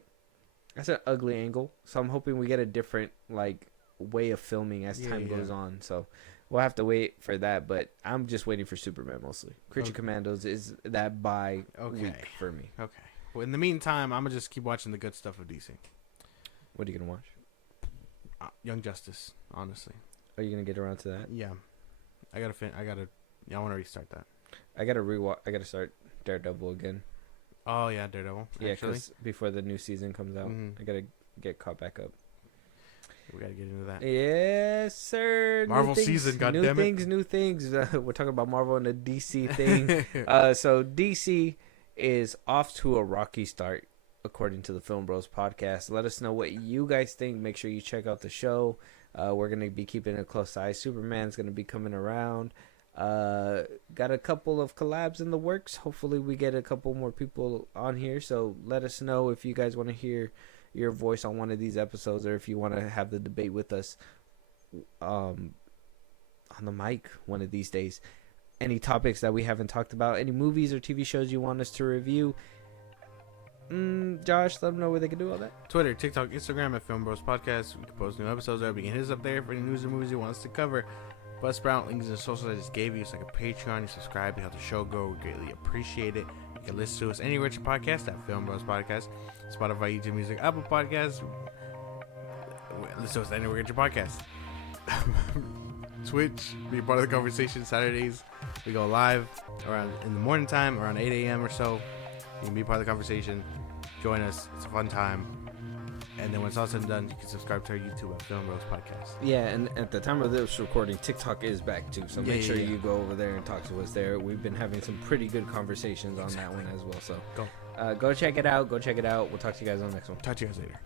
that's an ugly angle. So I'm hoping we get a different, like, way of filming as time goes on. So we'll have to wait for that. But I'm just waiting for Superman mostly. Creature Commandos is that week for me. Okay. Well, in the meantime, I'm gonna just keep watching the good stuff of DC. What are you gonna watch? Young Justice, honestly. Are you gonna get around to that? Yeah, I want to restart that. I gotta start Daredevil again. Oh yeah, Daredevil. Yeah, actually, because before the new season comes out, I gotta get caught back up. We gotta get into that. Yes, sir. Marvel season, goddammit. New things. We're talking about Marvel and the DC thing. So DC is off to a rocky start, according to the FIlmBros podcast. Let us know what you guys think. Make sure you check out the show. We're going to be keeping a close eye. Superman's going to be coming around. Got a couple of collabs in the works. Hopefully we get a couple more people on here. So let us know if you guys want to hear your voice on one of these episodes, or if you want to have the debate with us on the mic one of these days. Any topics that we haven't talked about, any movies or TV shows you want us to review, Josh, let them know where they can do all that. Twitter, TikTok, Instagram at FIlmBros Podcast. We can post new episodes there. We can hit us up there for any news or movies you want us to cover. Buzzsprout, links in the socials I just gave you. It's like a Patreon. You subscribe, you help the show grow. We greatly appreciate it. You can listen to us anywhere you podcast at FIlmBros Podcast, Spotify, YouTube Music, Apple Podcasts. Listen to us anywhere you get your podcast. Twitch, be a part of the conversation. Saturdays we go live around in the morning time, around 8 a.m. or so. You can be part of the conversation. Join us. It's a fun time. And then when it's all said and done, you can subscribe to our YouTube at FIlmBros Podcast. Yeah, and at the time of this recording, TikTok is back too. So make sure you go over there and talk to us there. We've been having some pretty good conversations on that one as well. So go check it out. We'll talk to you guys on the next one. Talk to you guys later.